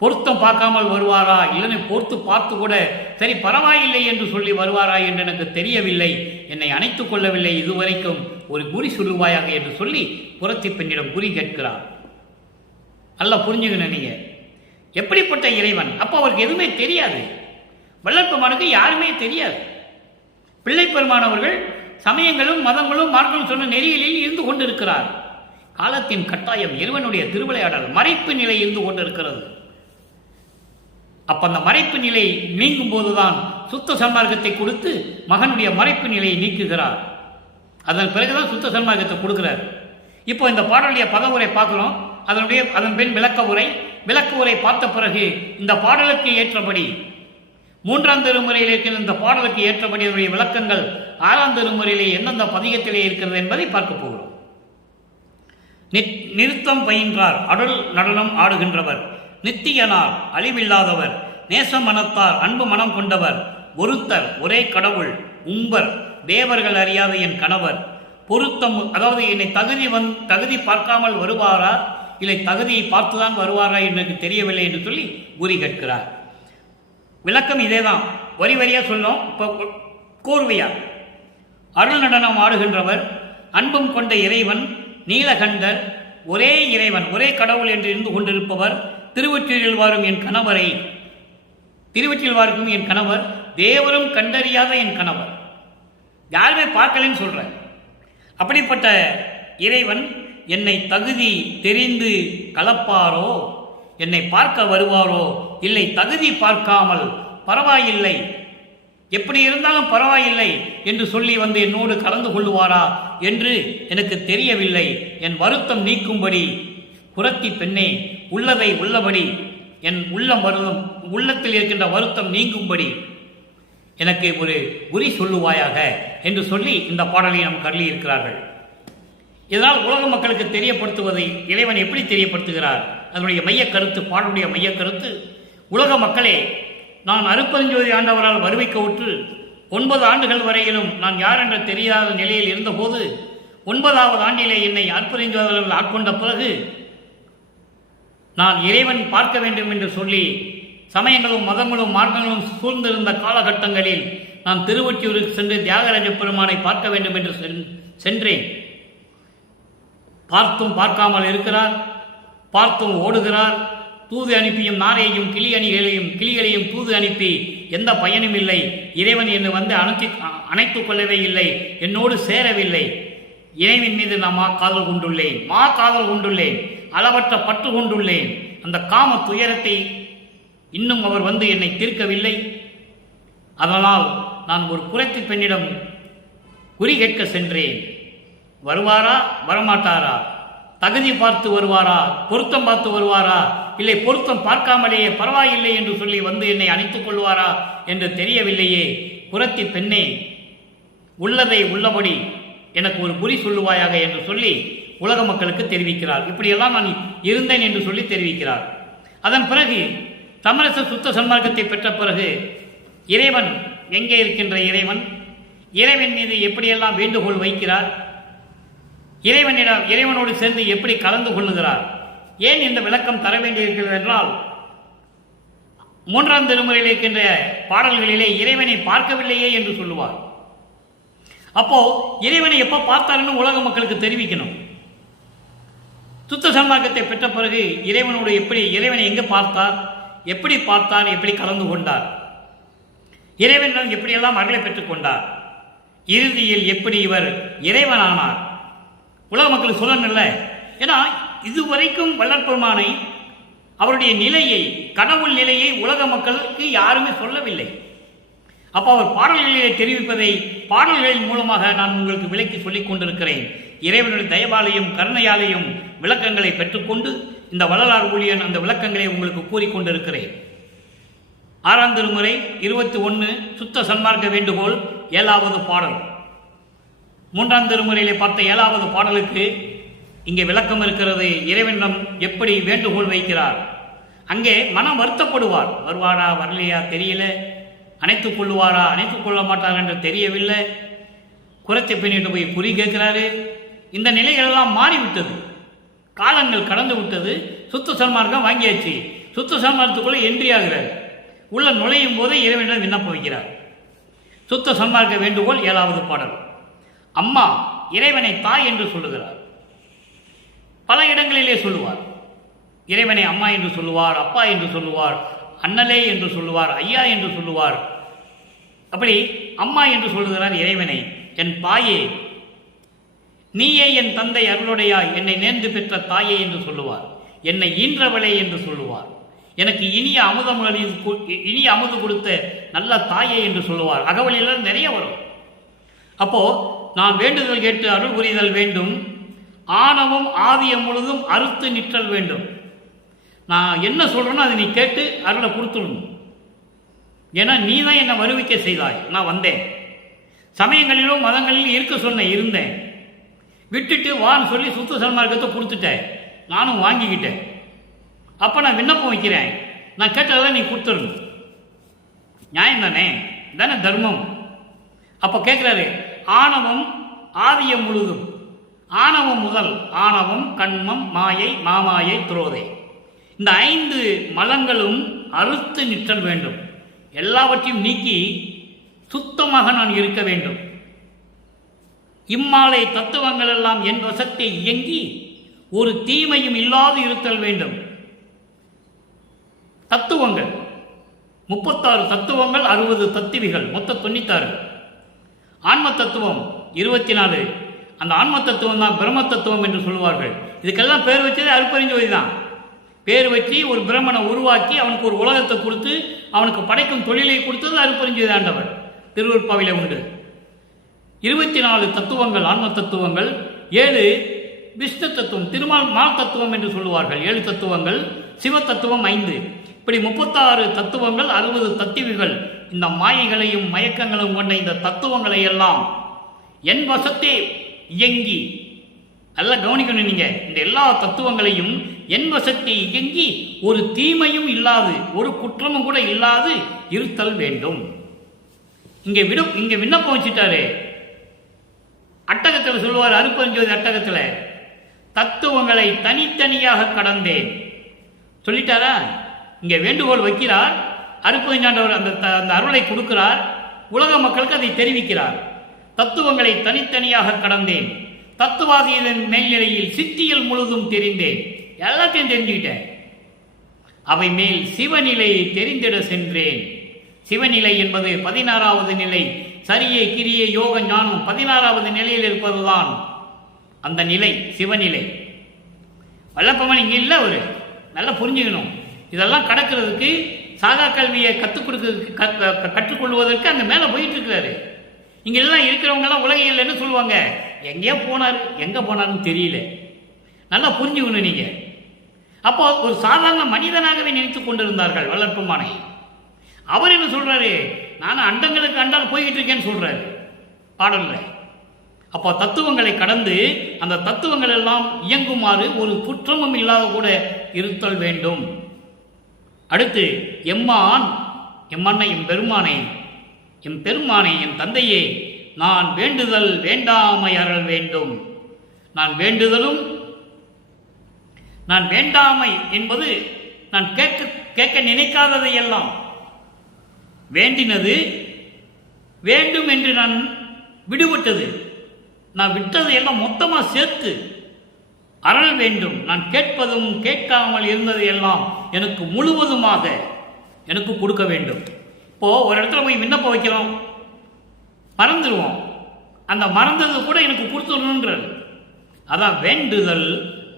பொருத்தம் பார்க்காமல் வருவாரா? இல்லைன்னு பொறுத்து பார்த்து கூட சரி பரவாயில்லை என்று சொல்லி வருவாரா என்று எனக்கு தெரியவில்லை. என்னை அணைத்துக் கொள்ளவில்லை இதுவரைக்கும், ஒரு குறி சொல்லுவாயாக என்று சொல்லி புரத்தி பெண்ணிடம் குறி கேட்கிறார். நல்லா புரிஞ்சுக்கணும் நீங்க, எப்படிப்பட்ட இறைவன். அப்போ அவருக்கு எதுவுமே தெரியாது. வள்ளற்பெருமானுக்கு யாருமே தெரியாது. பிள்ளை பெருமானவர்கள் சமயங்களும் மதங்களும் மார்க்கம் சொன்ன நெறிகளில் இருந்து கொண்டிருக்கிறார். காலத்தின் கட்டாயம் இறைவனுடைய திருவிளையாடல் மறைப்பு நிலை இருந்து கொண்டிருக்கிறது. அப்ப அந்த மறைப்பு நிலை நீங்கும் போதுதான் சுத்த சன்மார்க்கத்தை கொடுத்து மகனுடைய மறைப்பு நிலையை நீக்குகிறார். அதன் பிறகுதான் சுத்த சன்மார்க்கத்தை கொடுக்கிறார். இப்போ இந்த பாடலுடைய பதவுரை பார்க்கிறோம். அதன் பின் விளக்க உரை பார்த்த பிறகு இந்த பாடலுக்கு ஏற்றபடி 3ஆம் திருமுறையில் இருக்கிற இந்த பாடலுக்கு ஏற்றபடி அதனுடைய விளக்கங்கள் 6ஆம் திருமுறையிலே எந்தெந்த பதிகத்திலே இருக்கிறது என்பதை பார்க்க போகிறோம். நிறுத்தம் பயின்றார் அடல் நடனம் ஆடுகின்றவர், நித்தியனார் அழிவில்லாதவர், நேச மனத்தார் அன்பு மனம் கொண்டவர், ஒருத்தர் ஒரே கடவுள், உம்பர் தேவர்கள் அறியாத என் கணவர், பொருத்தம், அதாவது என்னை தகுதி பார்க்காமல் வருவாரா இல்லை தகுதியை பார்த்துதான் வருவாரா எனக்கு தெரியவில்லை என்று சொல்லி குறி கேட்கிறார். விளக்கம் இதே தான், வரி வரியாக சொல்லும். இப்போ கூர்வையா அருள் நடனம் ஆடுகின்றவர், அன்பும் கொண்ட இறைவன், நீலகண்டர், ஒரே இறைவன், ஒரே கடவுள் என்று இருந்து கொண்டிருப்பவர், திருவொற்றியில் வாரும் என் கணவரை, திருவொற்றியில் வாருக்கும் என் கணவர், தேவரும் கண்டறியாத என் கணவர், யாருமே பார்க்கலன்னு சொல்கிறேன். அப்படிப்பட்ட இறைவன் என்னை தகுதி தெரிந்து கலப்பாரோ, என்னை பார்க்க வருவாரோ, இல்லை தகுதி பார்க்காமல் பரவாயில்லை, எப்படி இருந்தாலும் பரவாயில்லை என்று சொல்லி வந்து என்னோடு கலந்து கொள்ளுவாரா என்று எனக்கு தெரியவில்லை. என் வருத்தம் நீக்கும்படி புரத்தி பெண்ணே, உள்ளதை உள்ளபடி என் உள்ளத்தில் இருக்கின்ற வருத்தம் நீங்கும்படி எனக்கு ஒரு குறி சொல்லுவாயாக என்று சொல்லி இந்த பாடலை நாம் கருளி இருக்கிறார்கள். இதனால் உலக மக்களுக்கு தெரியப்படுத்துவதை இறைவன் எப்படி தெரியப்படுத்துகிறார்? அதனுடைய மைய கருத்து, பாடலுடைய மைய கருத்து, உலக மக்களே, நான் அருட்பெருஞ்சோதி ஆண்டவரால் வருவிக்க உற்று 9 ஆண்டுகள் வரையிலும் நான் யார் என்ற தெரியாத நிலையில் இருந்தபோது 9வது ஆண்டிலே என்னை அருட்பெருஞ்சோதியாளர்கள் ஆட்கொண்ட பிறகு நான் இறைவன் பார்க்க வேண்டும் என்று சொல்லி சமயங்களும் மதங்களும் மார்க்கங்களும் சூழ்ந்திருந்த காலகட்டங்களில் நான் திருவொற்றியூருக்கு சென்று தியாகராஜ பெருமானை பார்க்க வேண்டும் என்று சென்றேன். பார்த்தும் பார்க்காமல் இருக்கிறார், பார்த்தும் ஓடுகிறார். தூது அனுப்பியும் நாரையையும் கிளிகளையும் தூது அனுப்பி எந்த பயனும் இல்லை. இறைவன் என்னை வந்து அணைத்துக் கொள்ளவே இல்லை, என்னோடு சேரவில்லை. இறைவன் மீது நான் காதல் கொண்டுள்ளேன், அளவற்ற பற்று கொண்டுள்ளேன். அந்த காம துயரத்தை இன்னும் அவர் வந்து என்னை தீர்க்கவில்லை. அதனால் நான் ஒரு குறைத்து பெண்ணிடம் குறி கேட்க சென்றேன். வருவாரா வரமாட்டாரா, தகுதி பார்த்து வருவாரா, பொருத்தம் பார்த்து வருவாரா, இல்லை பொருத்தம் பார்க்காமலேயே பரவாயில்லை என்று சொல்லி வந்து என்னை அணைத்துக் கொள்வாரா என்று தெரியவில்லையே. புரத்தி பெண்ணே, உள்ளதை உள்ளபடி எனக்கு ஒரு குறி சொல்லுவாயாக என்று சொல்லி உலக மக்களுக்கு தெரிவிக்கிறார். இப்படியெல்லாம் நான் இருந்தேன் என்று சொல்லி தெரிவிக்கிறார். அதன் பிறகு சமரச சுத்த சன்மார்க்கத்தை பெற்ற பிறகு இறைவன் எங்கே இருக்கின்ற இறைவன் மீது எப்படியெல்லாம் வேண்டுகோள் வைக்கிறார், இறைவனோடு சேர்ந்து எப்படி கலந்து கொள்ளுகிறார், ஏன் இந்த விளக்கம் தர வேண்டியிருக்கிறது என்றால், 3ஆம் திருமுறையில் இருக்கின்ற பாடல்களிலே இறைவனை பார்க்கவில்லையே என்று சொல்லுவார். அப்போ இறைவனை எப்ப பார்த்தாருன்னு உலக மக்களுக்கு தெரிவிக்கணும். சுத்த சன்மார்க்கத்தை பெற்ற பிறகு இறைவனை எங்க பார்த்தார், எப்படி கலந்து கொண்டார், இறைவனிடம் எப்படியெல்லாம் அருளை பெற்றுக் கொண்டார், இறுதியில் எப்படி இவர் இறைவனானார் உலக மக்களுக்கு சொல்லணும்ல. ஏன்னா இதுவரைக்கும் வள்ளற்பெருமானை அவருடைய நிலையை, கடவுள் நிலையை உலக மக்களுக்கு யாருமே சொல்லவில்லை. அப்போ அவர் பாடல்களிலே தெரிவிப்பதை பாடல்களின் மூலமாக நான் உங்களுக்கு விளக்கி சொல்லிக் கொண்டிருக்கிறேன். இறைவனுடைய தயவாலையும் கருணையாலையும் விளக்கங்களை பெற்றுக்கொண்டு இந்த வள்ளலார் ஊழியன் அந்த விளக்கங்களை உங்களுக்கு கூறிக்கொண்டிருக்கிறேன். 6ஆம் திருமுறை 21 சுத்த சன்மார்க்க வேண்டுகோள் 7வது பாடல். 3ஆம் திருமுறையிலே பார்த்த 7வது பாடலுக்கு இங்கே விளக்கம் இருக்கிறது. இறைவனிடம் எப்படி வேண்டுகோள் வைக்கிறார், அங்கே மனம் வருத்தப்படுவார். வருவாரா வரலையா தெரியல, அணைத்துக் கொள்ளுவாரா அணைத்துக் கொள்ள மாட்டார் என்று தெரியவில்லை. குறைத்த பெண்ணிட்டு போய் குறி கேட்கிறாரு. இந்த நிலைகளெல்லாம் மாறிவிட்டது, காலங்கள் கடந்து விட்டது. சுத்த சன்மார்க்கம் வாங்கியாச்சு. சுத்த சன்மார்க்கத்துக்குள்ள என்ட்ரி ஆகிறார். உள்ள நுழையும் போது இறைவனிடம் விண்ணப்பம் வைக்கிறார். சுத்த சன்மார்க்க வேண்டுகோள் 7வது பாடல். அம்மா இறைவனை தாய் என்று சொல்லுகிறார். பல இடங்களிலே சொல்லுவார். இறைவனை அம்மா என்று சொல்லுவார், அப்பா என்று சொல்லுவார், அண்ணலே என்று சொல்லுவார், ஐயா என்று சொல்லுவார். அப்படி அம்மா என்று சொல்லுகிறார் இறைவனை. என் தாயே, நீயே என் தந்தை அருளுடையாய், என்னை நேர்ந்து பெற்ற தாயே என்று சொல்லுவார். என்னை ஈன்றவளே என்று சொல்லுவார். எனக்கு இனிய அமுது கொடுத்த நல்ல தாயே என்று சொல்லுவார். அகவலில் நிறைய வரும். அப்போ நான் வேண்டுதல் கேட்டு அருள் புரிதல் வேண்டும். ஆணவம் ஆதியம் முழுதும் அறுத்து நிற்றல் வேண்டும். நான் என்ன சொல்றேனோ அதை நீ கேட்டு அருளை கொடுத்துடணும். ஏன்னா நீ தான் என்னை வருவிக்க செய்தாய். நான் வந்தேன், சமயங்களிலும் மதங்களிலும் இருக்க சொன்னேன், இருந்தேன். விட்டுட்டு வான்னு சொல்லி சுத்த சன்மார்க்கத்தை கொடுத்துட்டேன், நானும் வாங்கிக்கிட்டேன். அப்போ நான் விண்ணப்பம் வைக்கிறேன், நான் கேட்டதெல்லாம் நீ கொடுத்துடணும். நியாயம் தானே, தானே தர்மம். அப்போ கேட்குறாரு, ஆணவம் ஆதியம் முழுதும். ஆணவம் முதல் ஆணவம், கண்மம், மாயை, மாமாயை, துரோதை, இந்த 5 மலங்களும் அறுத்து நிற்றல் வேண்டும். எல்லாவற்றையும் நீக்கி சுத்தமாக நான் இருக்க வேண்டும். இம்மாலை தத்துவங்கள் எல்லாம் என் வசத்தை இயங்கி ஒரு தீமையும் இல்லாது இருத்தல் வேண்டும். தத்துவங்கள் 36 தத்துவங்கள், 60 தத்துவிகள், மொத்தம் 96. ஆன்ம தத்துவம் 24. அந்த ஆன்ம தத்துவம் தான் பிரம்ம தத்துவம் என்று சொல்லுவார்கள். இதுக்கெல்லாம் பேர் வச்சதே அருட்பெருஞ்சோதி தான். பேர் வச்சு ஒரு பிரம்மனை உருவாக்கி அவனுக்கு ஒரு உலகத்தை கொடுத்து அவனுக்கு படைக்கும் தொழிலை கொடுத்தது அருட்பெருஞ்சோதி ஆண்டவர். திருவருட்பாவிலே உண்டு 24 தத்துவங்கள், ஆன்ம தத்துவங்கள். 7 விஷ்ணு தத்துவம், திருமால் தத்துவம் என்று சொல்லுவார்கள். 7 தத்துவங்கள். சிவ தத்துவம் 5. இப்படி 36 தத்துவங்கள், 60 தத்துவிகள். இந்த மாயைகளையும் மயக்கங்களும் கொண்ட இந்த தத்துவங்களை எல்லாம் என் வசத்தே இயங்கி, நல்லா கவனிக்கணும் நீங்க, இந்த எல்லா தத்துவங்களையும் என் வசத்தை இயங்கி ஒரு தீமையும் இல்லாது, ஒரு குற்றமும் கூட இல்லாது இருத்தல் வேண்டும். இங்க விண்ணப்பம் வச்சுட்டாரு. அட்டகத்தில் சொல்லுவார் அருட்பெருஞ்சோதி அட்டகத்தில், தத்துவங்களை தனித்தனியாக கடந்தேன் சொல்லிட்டாரா. இங்க வேண்டுகோள் வைக்கிறார் அருட்பெருஞ்சாண்டவர். அந்த அருளை கொடுக்கிறார், உலக மக்களுக்கு அதை தெரிவிக்கிறார். தத்துவங்களை தனித்தனியாக கடந்தேன், தத்துவாதீதன் மேல்நிலையில் சித்தியல் முழுதும் தெரிந்தேன், எல்லாத்தையும் தெரிஞ்சுக்கிட்டேன். அவை மேல் சிவநிலையை தெரிந்திட சென்றேன். சிவநிலை என்பது 16வது நிலை. சரியை கிரியை யோக ஞானம் 16வது நிலையில் இருப்பதுதான் அந்த நிலை, சிவநிலை. வல்லப்பமன் இங்கே இல்லை. ஒரு நல்லா புரிஞ்சுக்கணும். இதெல்லாம் கடக்கிறதுக்கு சாகா கல்வியை கற்றுக்கொள்வதற்கு அங்கே மேலே போயிட்டு இருக்கிறாரு. இங்கே எல்லாம் இருக்கிறவங்கெல்லாம் உலகில் என்ன சொல்லுவாங்க, எங்கேயோ போனார், எங்கே போனார்னு தெரியல. நல்லா புரிஞ்சுக்கணும் நீங்க. அப்போ ஒரு சாதாரண மனிதனாகவே நினைத்து கொண்டிருந்தார்கள் வல்லற்பமானை. அவர் என்ன சொல்றாரு, நான் அண்டங்களுக்கு அண்டால் போய்கிட்டு இருக்கேன்னு சொல்றாரு பாடல்ல. அப்போ தத்துவங்களை கடந்து அந்த தத்துவங்கள் எல்லாம் இயங்குமாறு ஒரு குற்றமும் இல்லாத கூட இருத்தல் வேண்டும். அடுத்து எம்மான் எம் பெருமானை, என் தந்தையே, நான் வேண்டுதல் வேண்டாமை அறல் வேண்டும். நான் வேண்டுதலும், நான் வேண்டாமை என்பது நான் கேட்க நினைக்காததை எல்லாம் வேண்டினது, வேண்டும் என்று நான் விடுபட்டது, நான் விட்டதை எல்லாம் மொத்தமாக சேர்த்து அறல் வேண்டும். நான் கேட்பதும் கேட்காமல் இருந்ததை எல்லாம் எனக்கு முழுவதுமாக எனக்கு கொடுக்க வேண்டும். இப்போ ஒரு இடத்துல போய் விண்ணப்பம் வைக்கிறோம், மறந்துடுவோம். அந்த மறந்தது கூட எனக்கு கொடுத்துடணுன்றது. அதான் வேண்டுதல்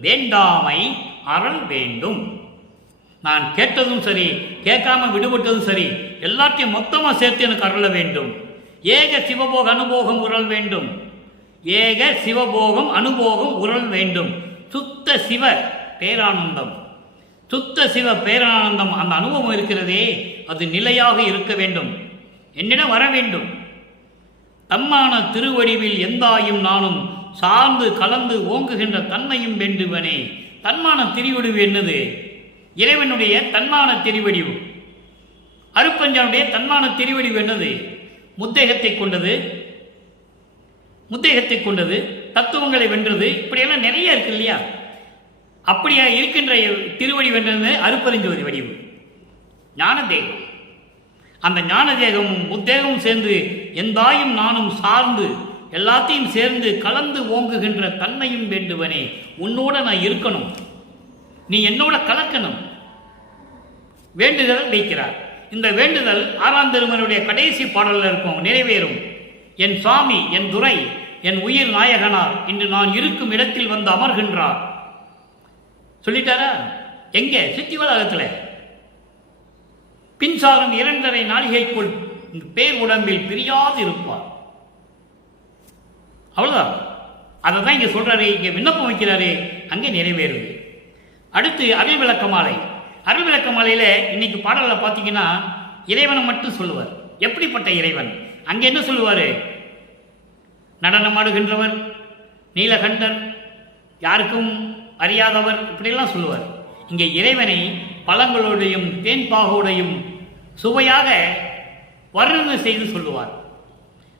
வேண்டாமை அறல் வேண்டும். நான் கேட்டதும் சரி, கேட்காம விடுபட்டதும் சரி, எல்லாத்தையும் மொத்தமாக சேர்த்து எனக்கு அருள வேண்டும். ஏக சிவபோக அனுபோகம் உரல் வேண்டும். ஏக சிவபோகம் அனுபோகம் உரல் வேண்டும். சுத்த சிவ பேரானந்தம், சுத்த சிவ பேரானந்தம், அந்த அனுபவம் இருக்கிறதே, அது நிலையாக இருக்க வேண்டும், என்னிடம் வர வேண்டும். தம்மான திருவடிவில் எந்தாயும் நானும் சார்ந்து கலந்து ஓங்குகின்ற தன்மையும் வேண்டுவனே. தன்மான திருவடிவு என்னது? இறைவனுடைய தன்மான திருவடிவு. அருட்பெருஞ்சானுடைய தன்மான திருவடிவு என்னது? முத்தேகத்தை கொண்டது, தத்துவங்களை வென்றது, இப்படியெல்லாம் நிறைய இருக்கு இல்லையா? அப்படியா இருக்கின்ற திருவடி வென்றது அருட்பெருஞ்சோதி வடிவு, ஞான தேகம். அந்த ஞான தேகமும் முத்தேகமும் சேர்ந்து எந்தாயும் நானும் சார்ந்து எல்லாத்தையும் சேர்ந்து கலந்து ஓங்குகின்ற தன்மையும் வேண்டுவனே. உன்னோட நான் இருக்கணும், நீ என்னோட கலக்கணும். வேண்டுதல் வைக்கிறார். இந்த வேண்டுதல் 6ஆம் திருமுறையுடைய கடைசி பாடலில் இருக்கும், நிறைவேறும். என் சுவாமி, என் துரை, என் உயிர் நாயகனார் இன்று நான் இருக்கும் இடத்தில் வந்து அமர்கின்றார் சொல்லிட்டாரா? எங்க? சித்தி வளாகத்தில். பின்சாரம் 2.5 நாளிகைக்குள் பேர் உடம்பில் பிரியாது இருப்பார். அவ்வளவுதான். அதை தான் இங்க சொல்றாரு, இங்க விண்ணப்பம் வைக்கிறாரு, அங்கே நிறைவேறுது. அடுத்து அருள் விளக்க மாலை. அருள் விளக்க மாலையில இன்னைக்கு பாடல பார்த்தீங்கன்னா இறைவனை மட்டும் சொல்லுவார். எப்படிப்பட்ட இறைவன்? அங்கே என்ன சொல்லுவாரு? நடனமாடுகின்றவர், நீலகண்டர், யாருக்கும் அறியாதவர், இப்படியெல்லாம் சொல்லுவார். இங்கே இறைவனை பழங்களோடையும் தேன்பாகோடையும் சுவையாக வர்ணனை செய்து சொல்லுவார்.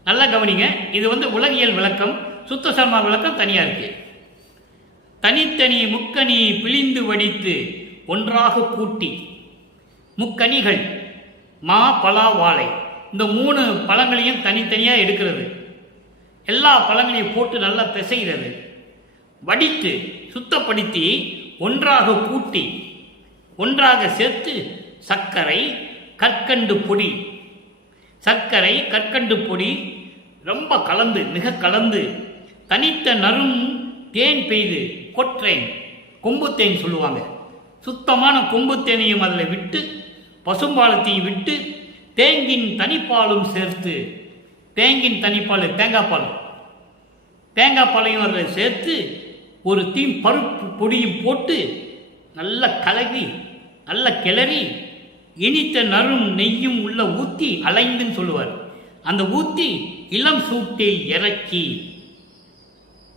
நல்லா கவனிங்க. இது உலகியல் விளக்கம், சுத்த சர்மா விளக்கம் தனியா இருக்கு. தனித்தனி முக்கனி பிழிந்து வடித்து ஒன்றாக கூட்டி, முக்கனிகள் மா, பலா, வாழை இந்த 3 பழங்களையும் தனித்தனியாக எடுக்கிறது. எல்லா பழங்களையும் போட்டு நல்லா பிசைகிறது. வடித்து சுத்தப்படுத்தி ஒன்றாக கூட்டி ஒன்றாக சேர்த்து சர்க்கரை, கற்கண்டு பொடி ரொம்ப கலந்து, மிக கலந்து, தனித்த நறும் தேன் பெய்து, கொற்றேன், கொம்புத்தேன் சொல்லுவாங்க, சுத்தமான கொம்புத்தேனையும் அதில் விட்டு, பசும்பாலத்தையும் விட்டு, தேங்கின் தனிப்பாலும் சேர்த்து, தேங்கின் தனிப்பால் தேங்காய் பாலையும் அதில் சேர்த்து, ஒரு பருப்பு பொடியும் போட்டு நல்ல கலவி, நல்ல கிளறி, இனித்த நறும் நெய்யும் உள்ள ஊற்றி அலைந்துன்னு சொல்லுவார். அந்த ஊற்றி இளம் சூட்டில் இறக்கி,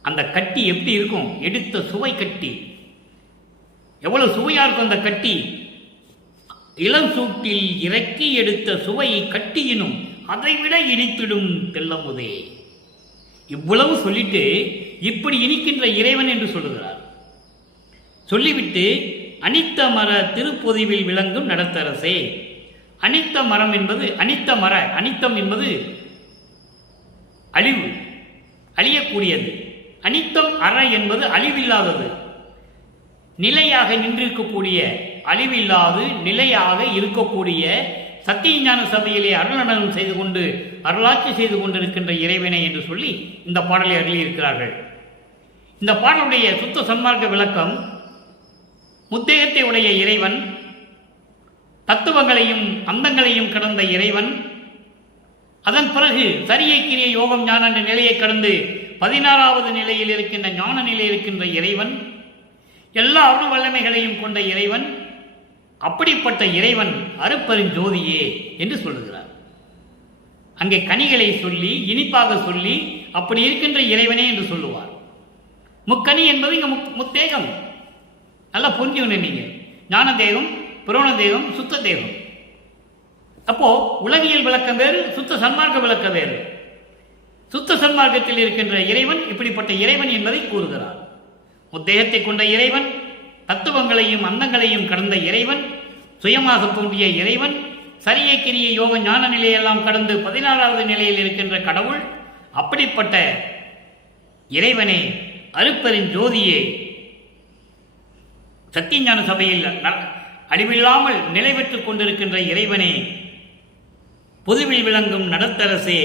அந்த கட்டி எப்படி இருக்கும்? எடுத்த சுவை கட்டி எவ்வளவு சுவையா இருக்கும் அந்த கட்டி. இளம் சூட்டில் இறக்கி எடுத்த சுவை கட்டியினும் அதைவிட இனித்திடும் தெல்லமுதே. இவ்வளவு சொல்லிட்டு இப்படி இனிக்கின்ற இறைவன் என்று சொல்லுகிறார். சொல்லிவிட்டு அனித்த மர திருப்பொதிவில் விளங்கும் நடத்தரசே. அனித்த மரம் என்பது அனித்தம் என்பது அழிவு, அழியக்கூடியது. அனித்தம் அற என்பது அழிவில்லாதது, நிலையாக நின்றிருக்கக்கூடிய, அழிவில்லாது நிலையாக இருக்கக்கூடிய சத்தியஞான சபையிலே அருளடனம் செய்து கொண்டு அருளாட்சி செய்து கொண்டிருக்கின்ற இறைவனை என்று சொல்லி இந்த பாடலை அருளியிருக்கிறார்கள். இந்த பாடலுடைய சுத்த சன்மார்க்க விளக்கம், முத்தேகத்தை உடைய இறைவன், தத்துவங்களையும் அந்தங்களையும் கடந்த இறைவன், அதன் பிறகு சரியை கிரிய யோகம் ஞான என்ற நிலையை கடந்து 16வது நிலையில் இருக்கின்ற ஞான நிலையில் இருக்கின்ற இறைவன், எல்லா அருள் வல்லமைகளையும் கொண்ட இறைவன். அப்படிப்பட்ட இறைவன் அருட்பெருஞ்சோதியே என்று சொல்லுகிறார். அங்கே கனிகளை சொல்லி, இனிப்பாக சொல்லி, அப்படி இருக்கின்ற இறைவனே என்று சொல்லுவார். முக்கனி என்பது இங்க முத்தேகம். நல்லா புரிஞ்சுக்கணும் நீங்க. ஞான தேகம், புரோண தேகம், சுத்த தேகம். அப்போ உலகியல் விளக்கம் வேறு, சுத்த சன்மார்க்க விளக்கம் வேறு. சுத்த சன்மார்க்கத்தில் இருக்கின்ற இறைவன் இப்படிப்பட்ட இறைவன் என்பதை கூறுகிறார். முத்தேகத்தை கொண்ட இறைவன், தத்துவங்களையும் அந்தங்களையும் கடந்த இறைவன், சுயமாக தோன்றிய இறைவன், சரியை கிரிய யோக ஞான நிலையெல்லாம் கடந்து 16வது நிலையில் இருக்கின்ற கடவுள். அப்படிப்பட்ட இறைவனே, அருட்பெருஞ்சோதியே, சத்தியஞான சபையில் அழிவில்லாமல் நிலை பெற்றுக் கொண்டிருக்கின்ற இறைவனே, பொதுவில் விளங்கும் நடத்தரசே,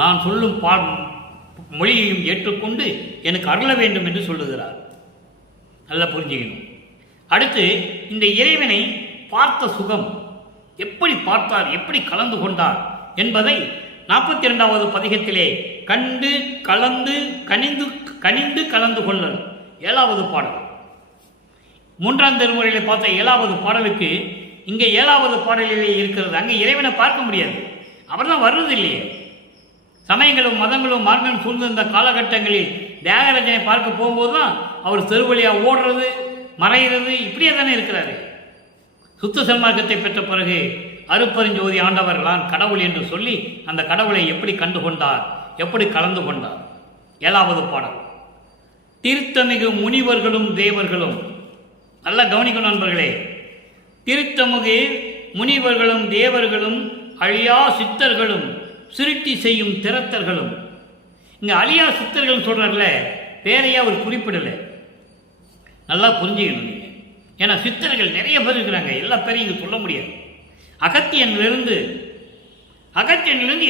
நான் சொல்லும் மொழியையும் ஏற்றுக்கொண்டு எனக்கு அருள வேண்டும் என்று சொல்லுகிறார். நல்லா புரிஞ்சுக்கணும். அடுத்து இந்த இறைவனை பார்த்த சுகம், எப்படி பார்த்தார், எப்படி கலந்து கொண்டார் என்பதை 42வது பதிகத்திலே கண்டு கலந்து கனிந்து கலந்து கொள்ளல் 7வது பாடல். 3ஆம் திருமுறையிலே பார்த்த 7வது பாடலுக்கு இங்கே 7வது பாடலிலே இருக்கிறது. அங்கே இறைவனை பார்க்க முடியாது, அவர் தான் வர்றது இல்லையே. சமயங்களும் மதங்களும் மார்க்கம் சூழ்ந்திருந்த காலகட்டங்களில் தியாகராஜனை பார்க்க போகும்போது தான் அவர் தெருவழியாக ஓடுறது, மறைகிறது, இப்படியே தானே இருக்கிறாரு. சுத்த சன்மார்க்கத்தை பெற்ற பிறகு அருட்பெருஞ்சோதி ஆண்டவர் தான் கடவுள் என்று சொல்லி அந்த கடவுளை எப்படி கண்டு கொண்டார், எப்படி கலந்து கொண்டார். 7வது பாடல். தீர்த்தமிகு முனிவர்களும் தேவர்களும். நல்லா கவனிக்கணும் நண்பர்களே. தீர்த்தமிகு முனிவர்களும் தேவர்களும் அழியா சித்தர்களும் சிருட்டி செய்யும் திறத்தர்களும். இங்க அழியா சித்தர்கள் சொல்றாருல, பேரையா அவர் குறிப்பிடலை. நல்லா புரிஞ்சுக்கணும் நீங்க. ஏன்னா சித்தர்கள் நிறைய பேர் இருக்கிறாங்க, எல்லா பேரையும் இங்க சொல்ல முடியாது. அகத்தியனிலிருந்து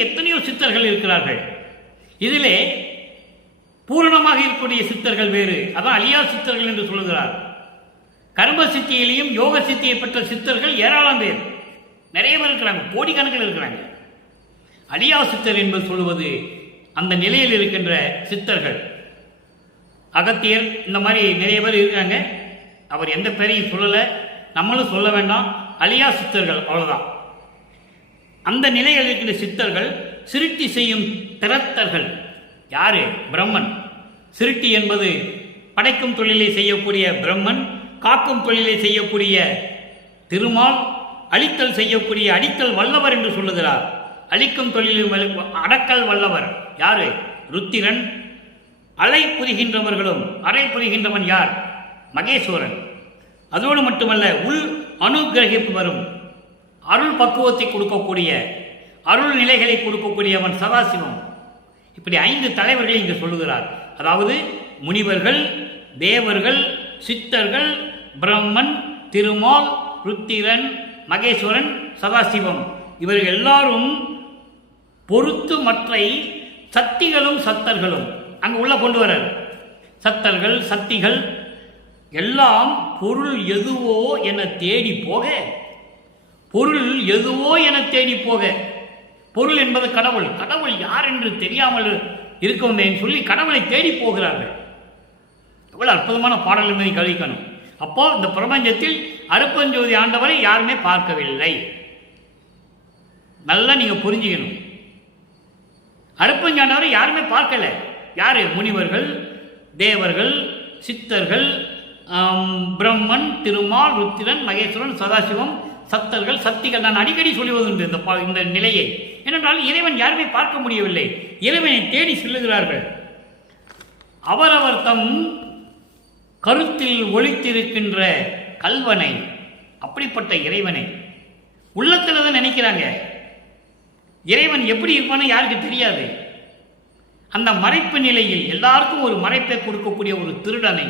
எத்தனையோ சித்தர்கள் இருக்கிறார்கள். இதிலே பூரணமாக இருக்கக்கூடிய சித்தர்கள் வேறு, அதான் அழியா சித்தர்கள் என்று சொல்லுகிறார். கர்ம சித்தியிலையும் யோக சித்தியை பெற்ற சித்தர்கள் ஏராளம் பேர், நிறைய பேர் இருக்கிறாங்க, கோடிக்கணக்கில் இருக்கிறாங்க. அழியா சித்தர் என்பது சொல்லுவது அந்த நிலையில் இருக்கின்ற சித்தர்கள். அகத்தியர் இந்த மாதிரி நிறைய பேர் இருக்காங்க. அவர் எந்த பேரையும் சொல்லலை, நம்மளும் சொல்ல வேண்டாம். அழியா சித்தர்கள், அவ்வளவுதான். அந்த நிலையில் இருக்கின்ற சித்தர்கள் சிருட்டி செய்யும் திறத்தர்கள். யாரு? பிரம்மன். சிருட்டி என்பது படைக்கும் தொழிலை செய்யக்கூடிய பிரம்மன், காக்கும் தொழிலை செய்யக்கூடிய திருமால், அழித்தல் செய்யக்கூடிய அடித்தல் வல்லவர் என்று சொல்லுகிறார். அழிக்கும் தொழிலில் அடக்கல் வல்லவர் யாரு? ருத்திரன். அலை புரிகின்றவர்களும், அறை புரிகின்றவன் யார்? மகேஸ்வரன். அதோடு மட்டுமல்ல, உள் அனுகிரகிப்பு வரும் அருள் பக்குவத்தை கொடுக்கக்கூடிய அருள் நிலைகளை கொடுக்கக்கூடியவன் சதாசிவம். இப்படி 5 தலைவர்களை இங்கு சொல்லுகிறார். அதாவது முனிவர்கள், தேவர்கள், சித்தர்கள், பிரம்மன், திருமால், ருத்திரன், மகேஸ்வரன், சதாசிவம் இவர்கள் எல்லாரும் பொறுத்து மற்ற சக்திகளும் சத்தர்களும் அங்கு உள்ள கொண்டு வரார். சத்தர்கள் சக்திகள் எல்லாம் பொருள் எதுவோ என தேடி போக, பொருள் எதுவோ என தேடி போக, பொருள் என்பது கடவுள், கடவுள் யார் என்று தெரியாமல் இருக்கவேன்னு சொல்லி கடவுளை தேடி போகிறார்கள். எவ்வளவு அற்புதமான பாடல் என்பதை கவனிக்கணும். அப்போ இந்த பிரபஞ்சத்தில் அருட்பெருஞ்சோதி ஆண்டவரை யாருமே பார்க்கவில்லை. நல்லா நீங்க புரிஞ்சுக்கணும். அருட்பெருஞ்சோதி ஆண்டவரை யாருமே பார்க்கல. யாரு? முனிவர்கள், தேவர்கள், சித்தர்கள், பிரம்மன், திருமால், ருத்திரன், மகேஸ்வரன், சதாசிவம், சத்தர்கள், சக்திகள். நான் அடிக்கடி சொல்லுவதுண்டு இந்த நிலையை. ஏனென்றால் இறைவன் யாருமே பார்க்க முடியவில்லை. இறைவனை தேடி செல்லுகிறார்கள். அவரவர் தம் கருத்தில் ஒளித்திருக்கின்ற கல்வனை, அப்படிப்பட்ட இறைவனை உள்ளத்தில் தான் நினைக்கிறாங்க. இறைவன் எப்படி இருப்பான்னு யாருக்கு தெரியாது. அந்த மறைப்பு நிலையில் எல்லாருக்கும் ஒரு மறைப்பை கொடுக்கக்கூடிய ஒரு திருடனை,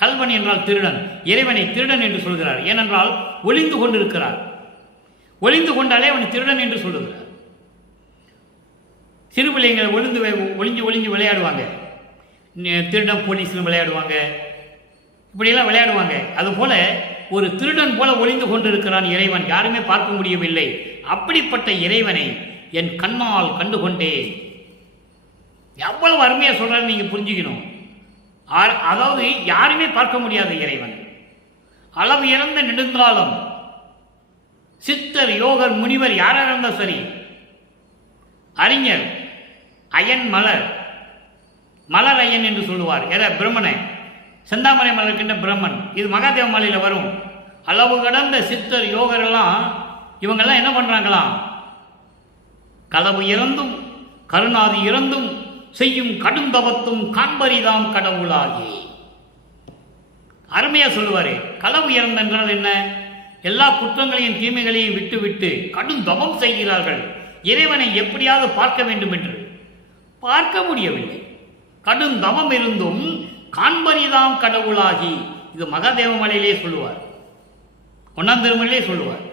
கல்வன் என்றால் திருடன், இறைவனை திருடன் என்று சொல்கிறார். ஏனென்றால் ஒளிந்து கொண்டிருக்கிறார். ஒளிந்து கொண்டாலே அவன் திருடன் என்று சொல்லுகிறார். சிறு பிள்ளைங்கள் ஒளிஞ்சு ஒளிஞ்சு விளையாடுவாங்க. திருடன் போலீஸ்னு விளையாடுவாங்க, இப்படியெல்லாம் விளையாடுவாங்க. அதுபோல ஒரு திருடன் போல ஒளிந்து கொண்டிருக்கிறான் இறைவன், யாருமே பார்க்க முடியவில்லை. அப்படிப்பட்ட இறைவனை என் கண்ணால் கண்டுகொண்டேன். எவ்வளவு அருமையா சொல்றாரு நீங்க புரிஞ்சுக்கணும். அதாவது யாருமே பார்க்க முடியாத இறைவன், அளவு இறந்த நெடுங்காலம் சித்தர், யோகர், முனிவர் யாராக இருந்தால் சரி, அறிஞர், அயன் மலர், மலர் அயன் என்று சொல்லுவார். எதை? பிரம்மனை. செந்தாமரை மலர்கின்ற பிரம்மன். இது மகாதேவ மாலையில் வரும். அளவு கடந்த சித்தர், யோகர் எல்லாம் இவங்கெல்லாம் என்ன பண்றாங்களாம்? களவு இறந்தும் கருணாதி இறந்தும் செய்யும் கடும் தவத்தும் காண்பரிதாம் கடவுளாகி. அருமையா சொல்லுவாரு. களவு இறந்தென்றால் என்ன? எல்லா குற்றங்களையும் தீமைகளையும் விட்டுவிட்டு கடும் தவம் செய்கிறார்கள். இறைவனை எப்படியாவது பார்க்க வேண்டும் என்று பார்க்க முடியவில்லை. கடும் தவம் இருந்தும் காண்பரிதாம் கடவுளாகி. இது மகாதேவ மலையிலே சொல்லுவார், 1ஆம் திருமுறையிலே சொல்லுவார்.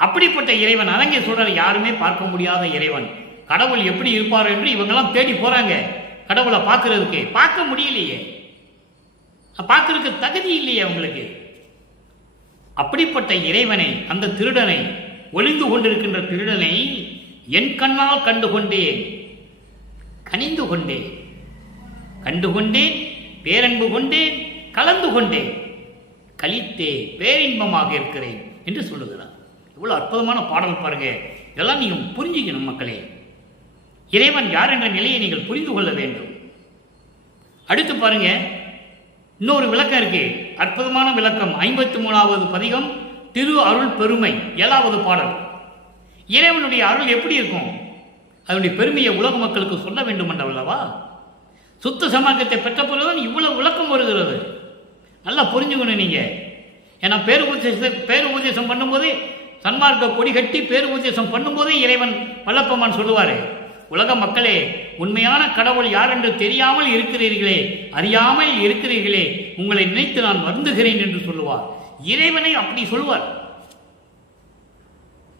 அப்படிப்பட்ட இறைவன் அதங்கே சொல்றாரு, யாருமே பார்க்க முடியாத இறைவன். கடவுள் எப்படி இருப்பார் என்று இவங்கெல்லாம் தேடி போறாங்க கடவுளை பார்க்கறதுக்கு. பார்க்க முடியலையே, பார்க்கறதுக்கு தகுதி இல்லையே அவங்களுக்கு. அப்படிப்பட்ட இறைவனை, அந்த திருடனை, ஒளிந்து கொண்டிருக்கின்ற திருடனை என் கண்ணால் கண்டுகொண்டேன், கனிந்து கொண்டேன், கண்டுகொண்டேன், பேரன்பு கொண்டேன், கலந்து கொண்டேன், கலித்தே பேரின்பமாக இருக்கிறேன் என்று சொல்லுகிறார். இவ்வளவு அற்புதமான பாடல் பாருங்க. இதெல்லாம் நீங்க புரிஞ்சுக்கணும் மக்களே. இறைவன் யார் என்ற நிலையை நீங்கள் புரிந்து கொள்ள வேண்டும். அடுத்து பாருங்க, இன்னொரு விளக்கம் இருக்கு, அற்புதமான விளக்கம். 53வது பதிகம், திரு அருள் பெருமை, 7வது பாடல். இறைவனுடைய அருள் எப்படி இருக்கும், அதனுடைய பெருமையை உலக மக்களுக்கு சொல்ல வேண்டும் என்றல்லவா. சுத்த சமார்க்கத்தை பெற்ற பிறகுதான் இவ்வளவு விளக்கம் வருகிறது. நல்லா புரிஞ்சுக்கணும் நீங்க. ஏன்னா பேருபதேசம் பண்ணும்போதே, சன்மார்க்க கொடி கட்டி பேருபதேசம் பண்ணும்போதே இறைவன் வல்லப்பமான் சொல்லுவாரு, உலக மக்களே, உண்மையான கடவுள் யார் என்று தெரியாமல் இருக்கிறீர்களே, அறியாமல் இருக்கிறீர்களே, உங்களை நினைத்து நான் வருந்துகிறேன் என்று சொல்லுவார். இறைவனை அப்படி சொல்லுவார்.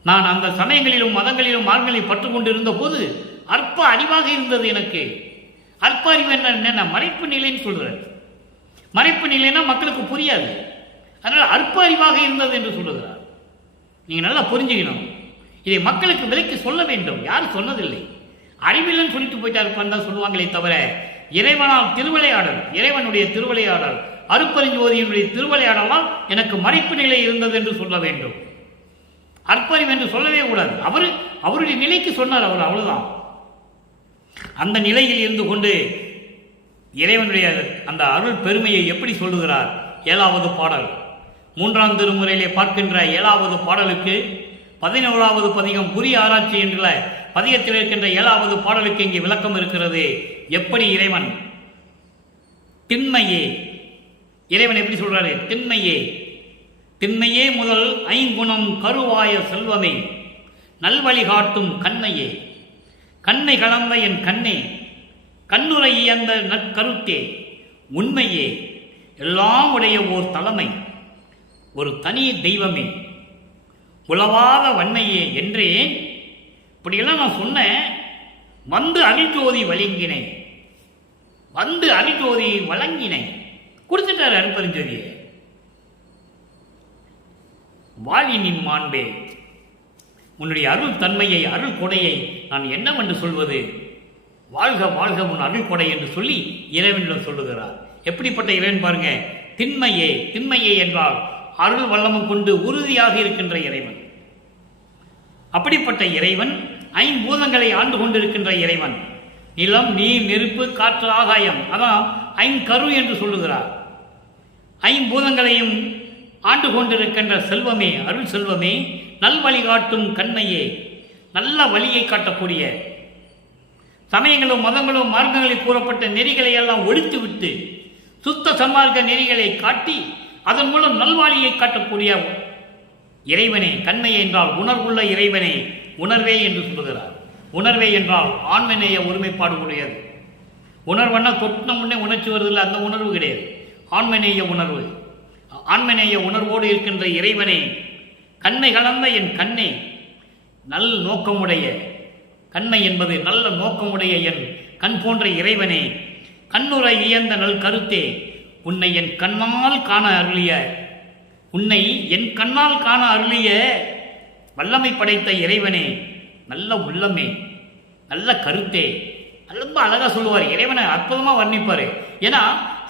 நான் அந்த சமயங்களிலும் மதங்களிலும் மார்களை பற்று கொண்டிருந்த போது அற்ப அறிவாக இருந்தது எனக்கு. அற்ப அறிவு என்ன? மறைப்பு நிலைன்னு சொல்றார். மறைப்பு நிலைன்னா மக்களுக்கு புரியாது, அதனால் அற்ப அறிவாக இருந்தது என்று சொல்லுகிறார். நீங்க நல்லா புரிஞ்சுக்கணும். இதை மக்களுக்கு விலைக்கு சொல்ல வேண்டும். யாரும் சொன்னதில்லை. அறிவில்லைன்னு சொல்லிட்டு போயிட்டாரு தான் சொல்லுவாங்களே தவிர, இறைவனால் திருவிளையாடல், இறைவனுடைய திருவிளையாடல், அருட்பெருஞ்சோதியினுடைய திருவிளையாடலால் எனக்கு மறைப்பு நிலை இருந்தது என்று சொல்ல வேண்டும். அற்பறிவு என்று சொல்லவே கூடாது. அவருடைய நிலைக்கு சொன்னார் அவர், அவ்வளவுதான். அந்த நிலையில் இருந்து கொண்டு இறைவனுடைய அந்த அருள் பெருமையை எப்படி சொல்லுகிறார்? 7வது பாடல், 3ஆம் திருமுறையிலே பார்க்கின்ற 7வது பாடலுக்கு 11வது பதிகம் குறி ஆராய்ச்சி என்ற பதிகத்தில் இருக்கின்ற 7வது பாடலுக்கு இங்கே விளக்கம் இருக்கிறது. எப்படி இறைவன் திண்மையே, இறைவன் எப்படி சொல்றாரு? திண்மையே, திண்மையே முதல் ஐங்குணம் கருவாய செல்வமே, நல்வழி காட்டும் கண்ணையே, கண்ணை கலந்த என் கண்ணே, கண்ணுரை இயந்த நற்கருத்தே, உண்மையே, எல்லாம் உடைய ஓர் தலைமை, ஒரு தனி தெய்வமே, உளவாத வன்மையே என்றேன். இப்படியெல்லாம் நான் சொன்னேன். வந்து அருள்ஜோதி வழங்கினேன், வந்து அருள்ஜோதி வழங்கினேன் கொடுத்துட்டாரு அருட்பெருஞ்சோதியை. வாழினின் மாண்பே, உன்னுடைய அருள் தன்மையை, அருள் கொடையை நான் என்னவென்று சொல்வது? வாழ்க வாழ்க உன் அருள் கொடை என்று சொல்லி இறைவனிடம் சொல்லுகிறார். எப்படிப்பட்ட இறைவன் பாருங்க. திண்மையே, திண்மையே என்றால் அருள் வல்லமும் கொண்டு உறுதியாக இருக்கின்ற இறைவன். அப்படிப்பட்ட இறைவன் ஐம்பூதங்களை ஆண்டு கொண்டிருக்கின்ற இறைவன். நிலம், நீர், நெருப்பு, காற்று, ஆகாயம், அதான் ஐங்கரு என்று சொல்லுகிறார். ஐம்பூதங்களையும் ஆண்டு கொண்டிருக்கின்ற செல்வமே, அருள் செல்வமே, நல்வழி காட்டும் கண்மையே, நல்ல வழியை காட்டக்கூடிய, சமயங்களும் மதங்களும் மார்க்கங்களில் கூறப்பட்ட நெறிகளை எல்லாம் ஒழித்துவிட்டு சுத்த சன்மார்க்க நெறிகளை காட்டி அதன் மூலம் நல்வாழியை காட்டக்கூடிய இறைவனே. கண்மையே என்றால் உணர்வுள்ள இறைவனே, உணர்வே என்று சொல்லுகிறார். உணர்வே என்றால் ஆன்மநேய ஒருமைப்பாடு உடையது. உணர்வன்னா தொட்டின முன்னே உணர்ச்சி வருதில்லை, அந்த உணர்வு கிடையாது. ஆன்மநேய உணர்வு. ஆன்மநேய உணர்வோடு இருக்கின்ற இறைவனே, கண்ணை கலந்த என் கண்ணே, நல் நோக்கமுடைய, கண்மை என்பது நல்ல நோக்கமுடைய என் கண் போன்ற இறைவனே, கண்ணுரை இயந்த நல் கருத்தே, உன்னை என் கண்ணால் காண அருளிய, உன்னை என் கண்ணால் காண அருளிய வல்லமை படைத்த இறைவனே, நல்ல உள்ளமே, நல்ல கருத்தே. ரொம்ப அழகா சொல்லுவார். இறைவனை அற்புதமாக வர்ணிப்பார். ஏன்னா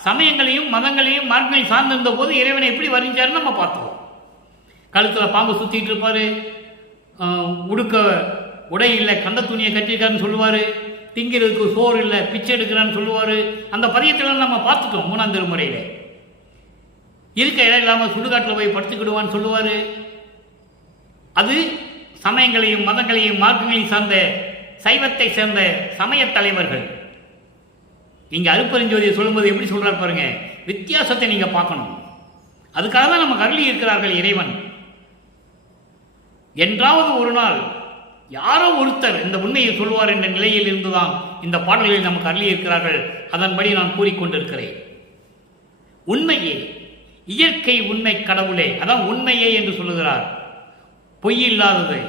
சமயங்களையும் மதங்களையும் மார்க்கங்களையும் சார்ந்திருந்த போது இறைவனை எப்படி வர்ணிச்சாருன்னு நம்ம பார்த்தோம். கழுத்தில் பாம்பு சுற்றிட்டு இருப்பார், உடுக்க உடை இல்லை, கண்ட துணியை கட்டியிருக்காருன்னு சொல்லுவார், திங்கிறதுக்கு சோறு இல்லை, பிச்சை எடுக்கிறான்னு சொல்லுவார். அந்த பதியத்தில் நம்ம பார்த்துட்டோம். 3ஆம் திருமுறையில் இருக்க இடம் இல்லாமல் சுடுகாட்டில் போய் படுத்துக்கிடுவான்னு சொல்லுவார். அது சமயங்களையும் மதங்களையும் மார்க்கங்களையும் சார்ந்த சைவத்தை சேர்ந்த சமய தலைவர்கள். நீங்க அருட்பெருஞ்சோதியை சொல்லும்போது எப்படி சொல்றாரு பாருங்க, வித்தியாசத்தை நீங்க பார்க்கணும். அதுக்காக தான் நமக்கு அருளி இருக்கிறார்கள் இறைவன். என்றாவது ஒரு நாள் யாரோ ஒருத்தர் இந்த உண்மையை சொல்வார் என்ற நிலையில் இருந்துதான் இந்த பாடல்களில் நமக்கு அருளி இருக்கிறார்கள். அதன்படி நான் கூறிக்கொண்டிருக்கிறேன். உண்மையே, இயற்கை உண்மை கடவுளே, அதான் உண்மையே என்று சொல்லுகிறார். பொய் இல்லாதது,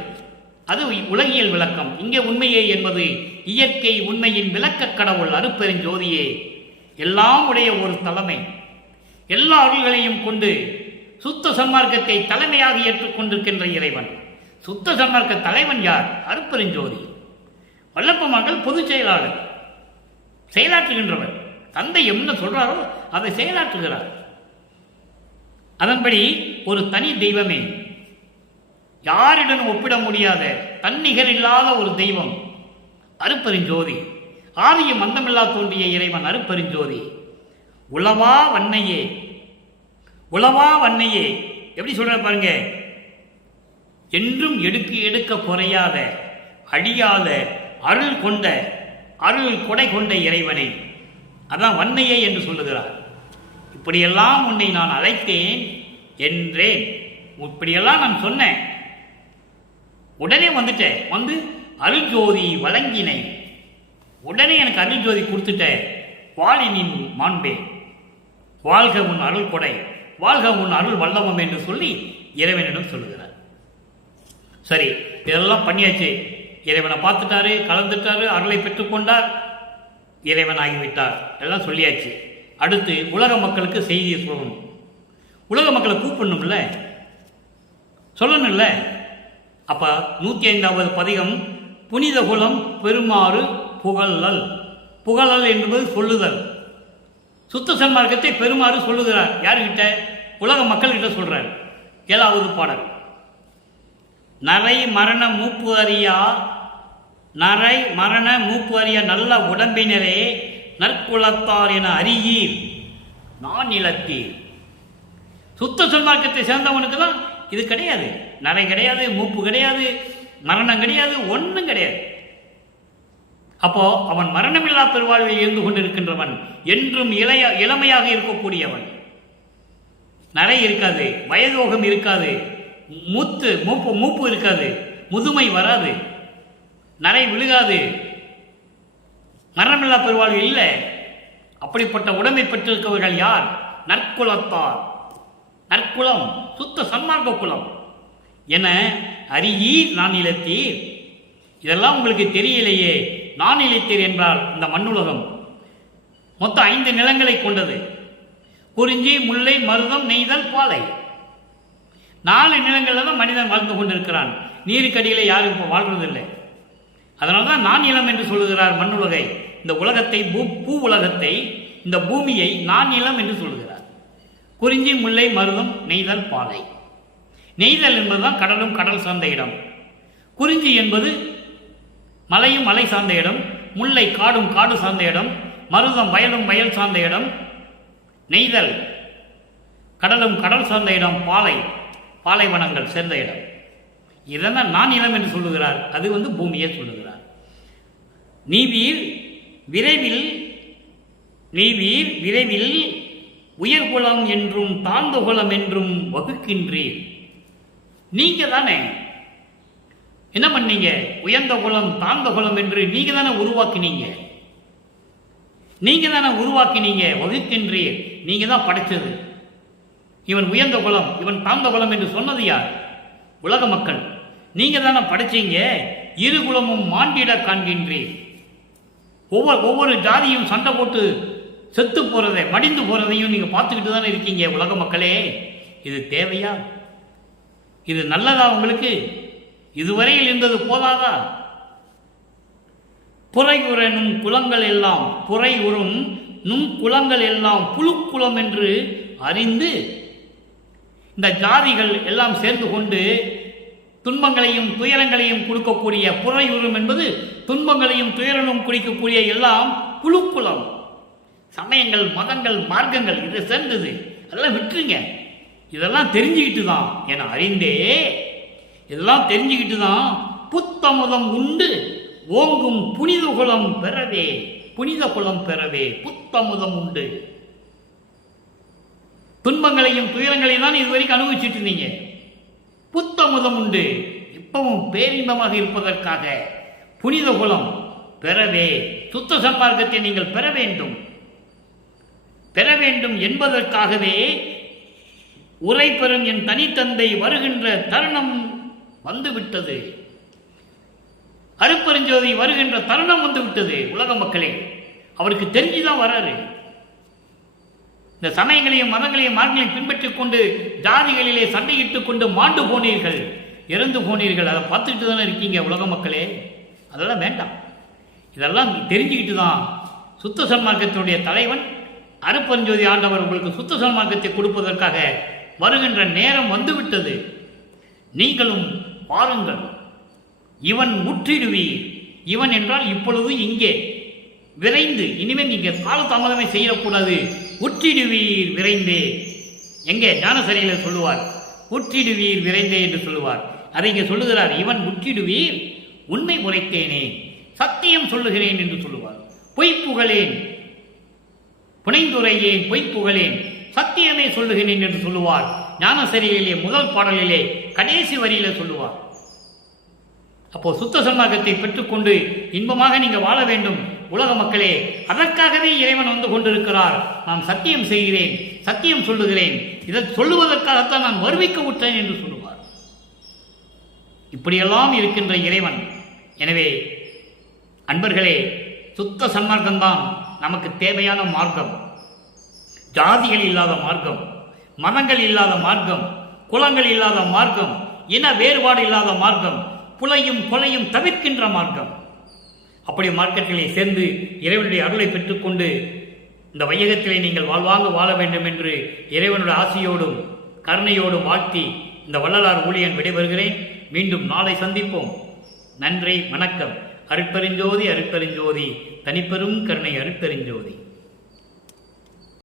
அது உலகியல் விளக்கம். இங்கே உண்மையே என்பது இயற்கை உண்மையின் விளக்க கடவுள் அருட்பெருஞ்சோதியே, எல்லாம் உடைய ஒரு தலைமை, எல்லா அருள்களையும் கொண்டு சுத்த சன்மார்க்கத்தை தலைமையாக ஏற்றுக்கொண்டிருக்கின்ற இறைவன். சுத்த சன்மார்க்க தலைவன் யார்? அருட்பெருஞ்சோதி. வல்லப்ப மகள் பொதுச் செயலாளர், செயலாற்றுகின்றவர். தந்தை என்ன சொல்றாரோ அதை செயலாற்றுகிறார். அதன்படி ஒரு தனி தெய்வமே, யாரிடம் ஒப்பிட முடியாத தன்னிகர் இல்லாத ஒரு தெய்வம் அருட்பெருஞ்சோதி. ஆதியும் அந்தமில்லா தோன்றிய இறைவன் அருட்பெருஞ்சோதி. உளவா வன்னையே, உளவா வன்னையே எப்படி சொல்ற பாருங்க. என்றும் எடுக்க எடுக்க குறையாத, அழியாத, அருள் கொண்ட, அருள் கொடை கொண்ட இறைவனை, அதான் வன்னையே என்று சொல்லுகிறார். இப்படியெல்லாம் உன்னை நான் அழைத்தேன் என்றேன், இப்படியெல்லாம் நான் சொன்னேன், உடனே வந்துட்டேன். வந்து அருள்ஜோதி வழங்கினை, உடனே எனக்கு அருள்ஜோதி கொடுத்துட்ட. வாழினின் மாண்பே, வாழ்க உன் அருள் கொடை, வாழ்க உன் அருள் வல்லமம் என்று சொல்லி இறைவனிடம் சொல்லுகிறார். சரி, இதெல்லாம் பண்ணியாச்சு. இறைவனை பார்த்துட்டாரு, கலந்துட்டாரு, அருளை பெற்றுக்கொண்டார், இறைவன் ஆகிவிட்டார், எல்லாம் சொல்லியாச்சு. அடுத்து உலக மக்களுக்கு செய்தியை சொல்லணும். உலக மக்களை கூப்பிடணும்ல, சொல்லணும்ல. அப்ப 105வது பதிகம் புனித குலம் பெருமாறு புகழல். புகழல் என்பது சொல்லுதல். சுத்த சன்மார்க்கத்தை பெருமாறு சொல்லுகிறார். யாருக்கிட்ட? உலக மக்கள்கிட்ட சொல்றார். 7வது பாடல். நரை மரண மூப்பு அறியா, நரை மரண மூப்பு அறியா நல்ல உடம்பினரே நற்குலத்தார் என அறியீர் நான் நிலத்தீர். சுத்த சன்மார்க்கத்தை சேர்ந்தவனுக்கு தான் இது கிடையாது. நரை கிடையாது, மூப்பு கிடையாது, மரணம் கிடையாது, ஒன்றும் கிடையாது. அப்போ அவன் மரணமில்லா பெருவாழ்வில் இருந்து கொண்டிருக்கின்றவன், என்றும் இளமையாக இருக்கக்கூடியவன். நரை இருக்காது, வயதோகம் இருக்காது, மூப்பு இருக்காது, முதுமை வராது, நரை விழுகாது, மரணமில்லா பெருவாழ்வு இல்லை. அப்படிப்பட்ட உடம்பை பெற்றிருக்கவர்கள் யார்? நற்குலத்தார். நற்குலம், சுத்த சன்மார்க்க குலம் என அறியீர் நான் இழத்தீர். இதெல்லாம் உங்களுக்கு தெரியலையே. நான் இழைத்தீர் என்றால் இந்த மண்ணுலகம் மொத்தம் 5 நிலங்களை கொண்டது. குறிஞ்சி, முல்லை, மருதம், நெய்தல், பாலை. 4 நிலங்களில் தான் மனிதன் வாழ்ந்து கொண்டிருக்கிறான். நீருக்கடியிலே யாரும் இப்போ வாழ்வதில்லை. அதனால தான் நான் நிலம் என்று சொல்லுகிறார் மண்ணுலகை. இந்த உலகத்தை, பூ உலகத்தை, இந்த பூமியை நான் நிலம் என்று சொல்லுகிறார். குறிஞ்சி, முல்லை, மருதம், நெய்தல், பாலை. நெய்தல் என்பதுதான் கடலும் கடல் சார்ந்த இடம். குறிஞ்சி என்பது மலையும் மலை சார்ந்த இடம். முல்லை காடும் காடு சார்ந்த இடம். மருதம் வயலும் வயல் சார்ந்த இடம். நெய்தல் கடலும் கடல் சார்ந்த இடம். பாலை பாலைவனங்கள் சேர்ந்த இடம். இதெல்லாம் நான் நிலம் என்று சொல்லுகிறார். அது பூமியை சொல்லுகிறார். நீவீர் விரைவில் உயர்குலம் என்றும் தாழ்ந்த குலம் என்றும் வகுக்கின்றீர். நீங்க தானே என்ன பண்ணீங்க? உயர்ந்த குலம் தாழ்ந்த குலம் என்று நீங்க தானே உருவாக்கினீங்க. வகுக்கின்றீர். நீங்க தான் படைத்தது. இவன் உயர்ந்த குலம், இவன் தாழ்ந்த குலம் என்று சொன்னது யார்? உலக மக்கள். நீங்க தானே படைச்சீங்க. இரு குலமும் மாண்டிட காண்கின்றீர். ஒவ்வொரு ஜாதியும் சண்டை போட்டு செத்து போறதை, மடிந்து போறதையும் நீங்க பார்த்துக்கிட்டு தானே இருக்கீங்க. உலக மக்களே, இது தேவையா? இது நல்லதா உங்களுக்கு? இதுவரையில் இருந்தது போதாதா? புரையுறனும் குலங்கள் எல்லாம், புரையுறும் நும் குலங்கள் எல்லாம் புழுக்குலம் என்று அறிந்து இந்த ஜாதிகள் எல்லாம் சேர்ந்து கொண்டு துன்பங்களையும் துயரங்களையும் கொடுக்கக்கூடிய, புரையுறும் என்பது துன்பங்களையும் துயரமும் குடிக்கக்கூடிய எல்லாம் புழுக்குலம். சமயங்கள், மதங்கள், மார்க்கங்கள் இதை சேர்ந்தது. அதெல்லாம் விட்டுருங்க. இதெல்லாம் தெரிஞ்சுக்கிட்டு தான் என அறிந்தே, இதெல்லாம் தெரிஞ்சுக்கிட்டு தான் புத்தமுதம் உண்டு ஓங்கும் புனித குலம் பெறவே புத்தமுதம் உண்டு. துன்பங்களையும் துயரங்களையும் தான் இதுவரைக்கும் அனுபவிச்சுட்டு இருந்தீங்க. புத்தமுதம் உண்டு, இப்பவும் பேரின்பமாக இருப்பதற்காக புனித குலம் பெறவே, சுத்த சன்மார்க்கத்தை நீங்கள் பெற வேண்டும் என்பதற்காகவே உரை பெறும் என் தனித்தந்தை வருகின்ற தருணம் வந்துவிட்டது. அருட்பெருஞ்சோதி வருகின்ற தருணம் வந்துவிட்டது. உலக மக்களே, அவருக்கு தெரிஞ்சுதான் வராரு. இந்த சமயங்களையும் மதங்களையும் மார்க்கங்களையும் பின்பற்றிக் கொண்டு ஜாதிகளிலே சண்டையிட்டுக் கொண்டு மாண்டு போனீர்கள், இறந்து போனீர்கள். அதை பார்த்துக்கிட்டு தானே இருக்கீங்க உலக மக்களே. அதெல்லாம் வேண்டாம். இதெல்லாம் தெரிஞ்சுக்கிட்டு தான் சுத்த சன்மார்க்கத்தினுடைய தலைவன் அருட்பெருஞ்சோதி ஆண்டவர் உங்களுக்கு சுத்த சன்மார்க்கத்தை கொடுப்பதற்காக வருகின்ற நேரம் வந்துவிட்டது. நீங்களும் பாருங்கள். இவன் முற்றிடுவீர். இவன் என்றால் இப்பொழுது இங்கே விரைந்து, இனிமேல் நீங்க கால தாமதமே செய்யக்கூடாது. உற்றிடுவீர் விரைந்தே. எங்கே? ஞானசரியில சொல்லுவார், உற்றிடுவீர் விரைந்தே என்று சொல்லுவார். அதை இங்கே சொல்லுகிறார். இவன் உற்றிடுவீர், உண்மை உரைத்தேனே, சத்தியம் சொல்லுகிறேன் என்று சொல்லுவார். பொய்ப்புகளேன், புனைந்துரையேன், பொய்ப்புகளேன், சத்தியமே சொல்லுகிறேன் என்று சொல்லுவார். ஞானசரியிலே முதல் பாடலிலே கடைசி வரியில சொல்லுவார். அப்போ சுத்த சன்மார்க்கத்தை பெற்றுக்கொண்டு இன்பமாக நீங்க வாழ வேண்டும் உலக மக்களே. அதற்காகவே இறைவன் வந்து கொண்டிருக்கிறார். நான் சத்தியம் செய்கிறேன், சத்தியம் சொல்லுகிறேன், இதை சொல்லுவதற்காகத்தான் நான் வருவிக்க விட்டேன் என்று சொல்லுவார். இப்படியெல்லாம் இருக்கின்ற இறைவன். எனவே அன்பர்களே, சுத்த சன்மார்க்கம்தான் நமக்கு தேவையான மார்க்கம். ஜாதிகள் இல்லாத மார்க்கம், மதங்கள் இல்லாத மார்க்கம், குலங்கள் இல்லாத மார்க்கம், இன வேறுபாடு இல்லாத மார்க்கம், புலையும் கொலையும் தவிர்க்கின்ற மார்க்கம். அப்படி மார்க்கத்திலே சேர்ந்து இறைவனுடைய அருளை பெற்றுக்கொண்டு இந்த வையகத்திலே நீங்கள் வாழ்வாங்க வாழ வேண்டும் என்று இறைவனுடைய ஆசையோடும் கருணையோடும் வாழ்த்தி இந்த வள்ளலார் ஊழியன் விடைபெறுகிறேன். மீண்டும் நாளை சந்திப்போம். நன்றி, வணக்கம். அருட்பெருஞ்சோதி, அருட்பெருஞ்சோதி, தனிப்பெரும் கருணை அருட்பெருஞ்சோதி.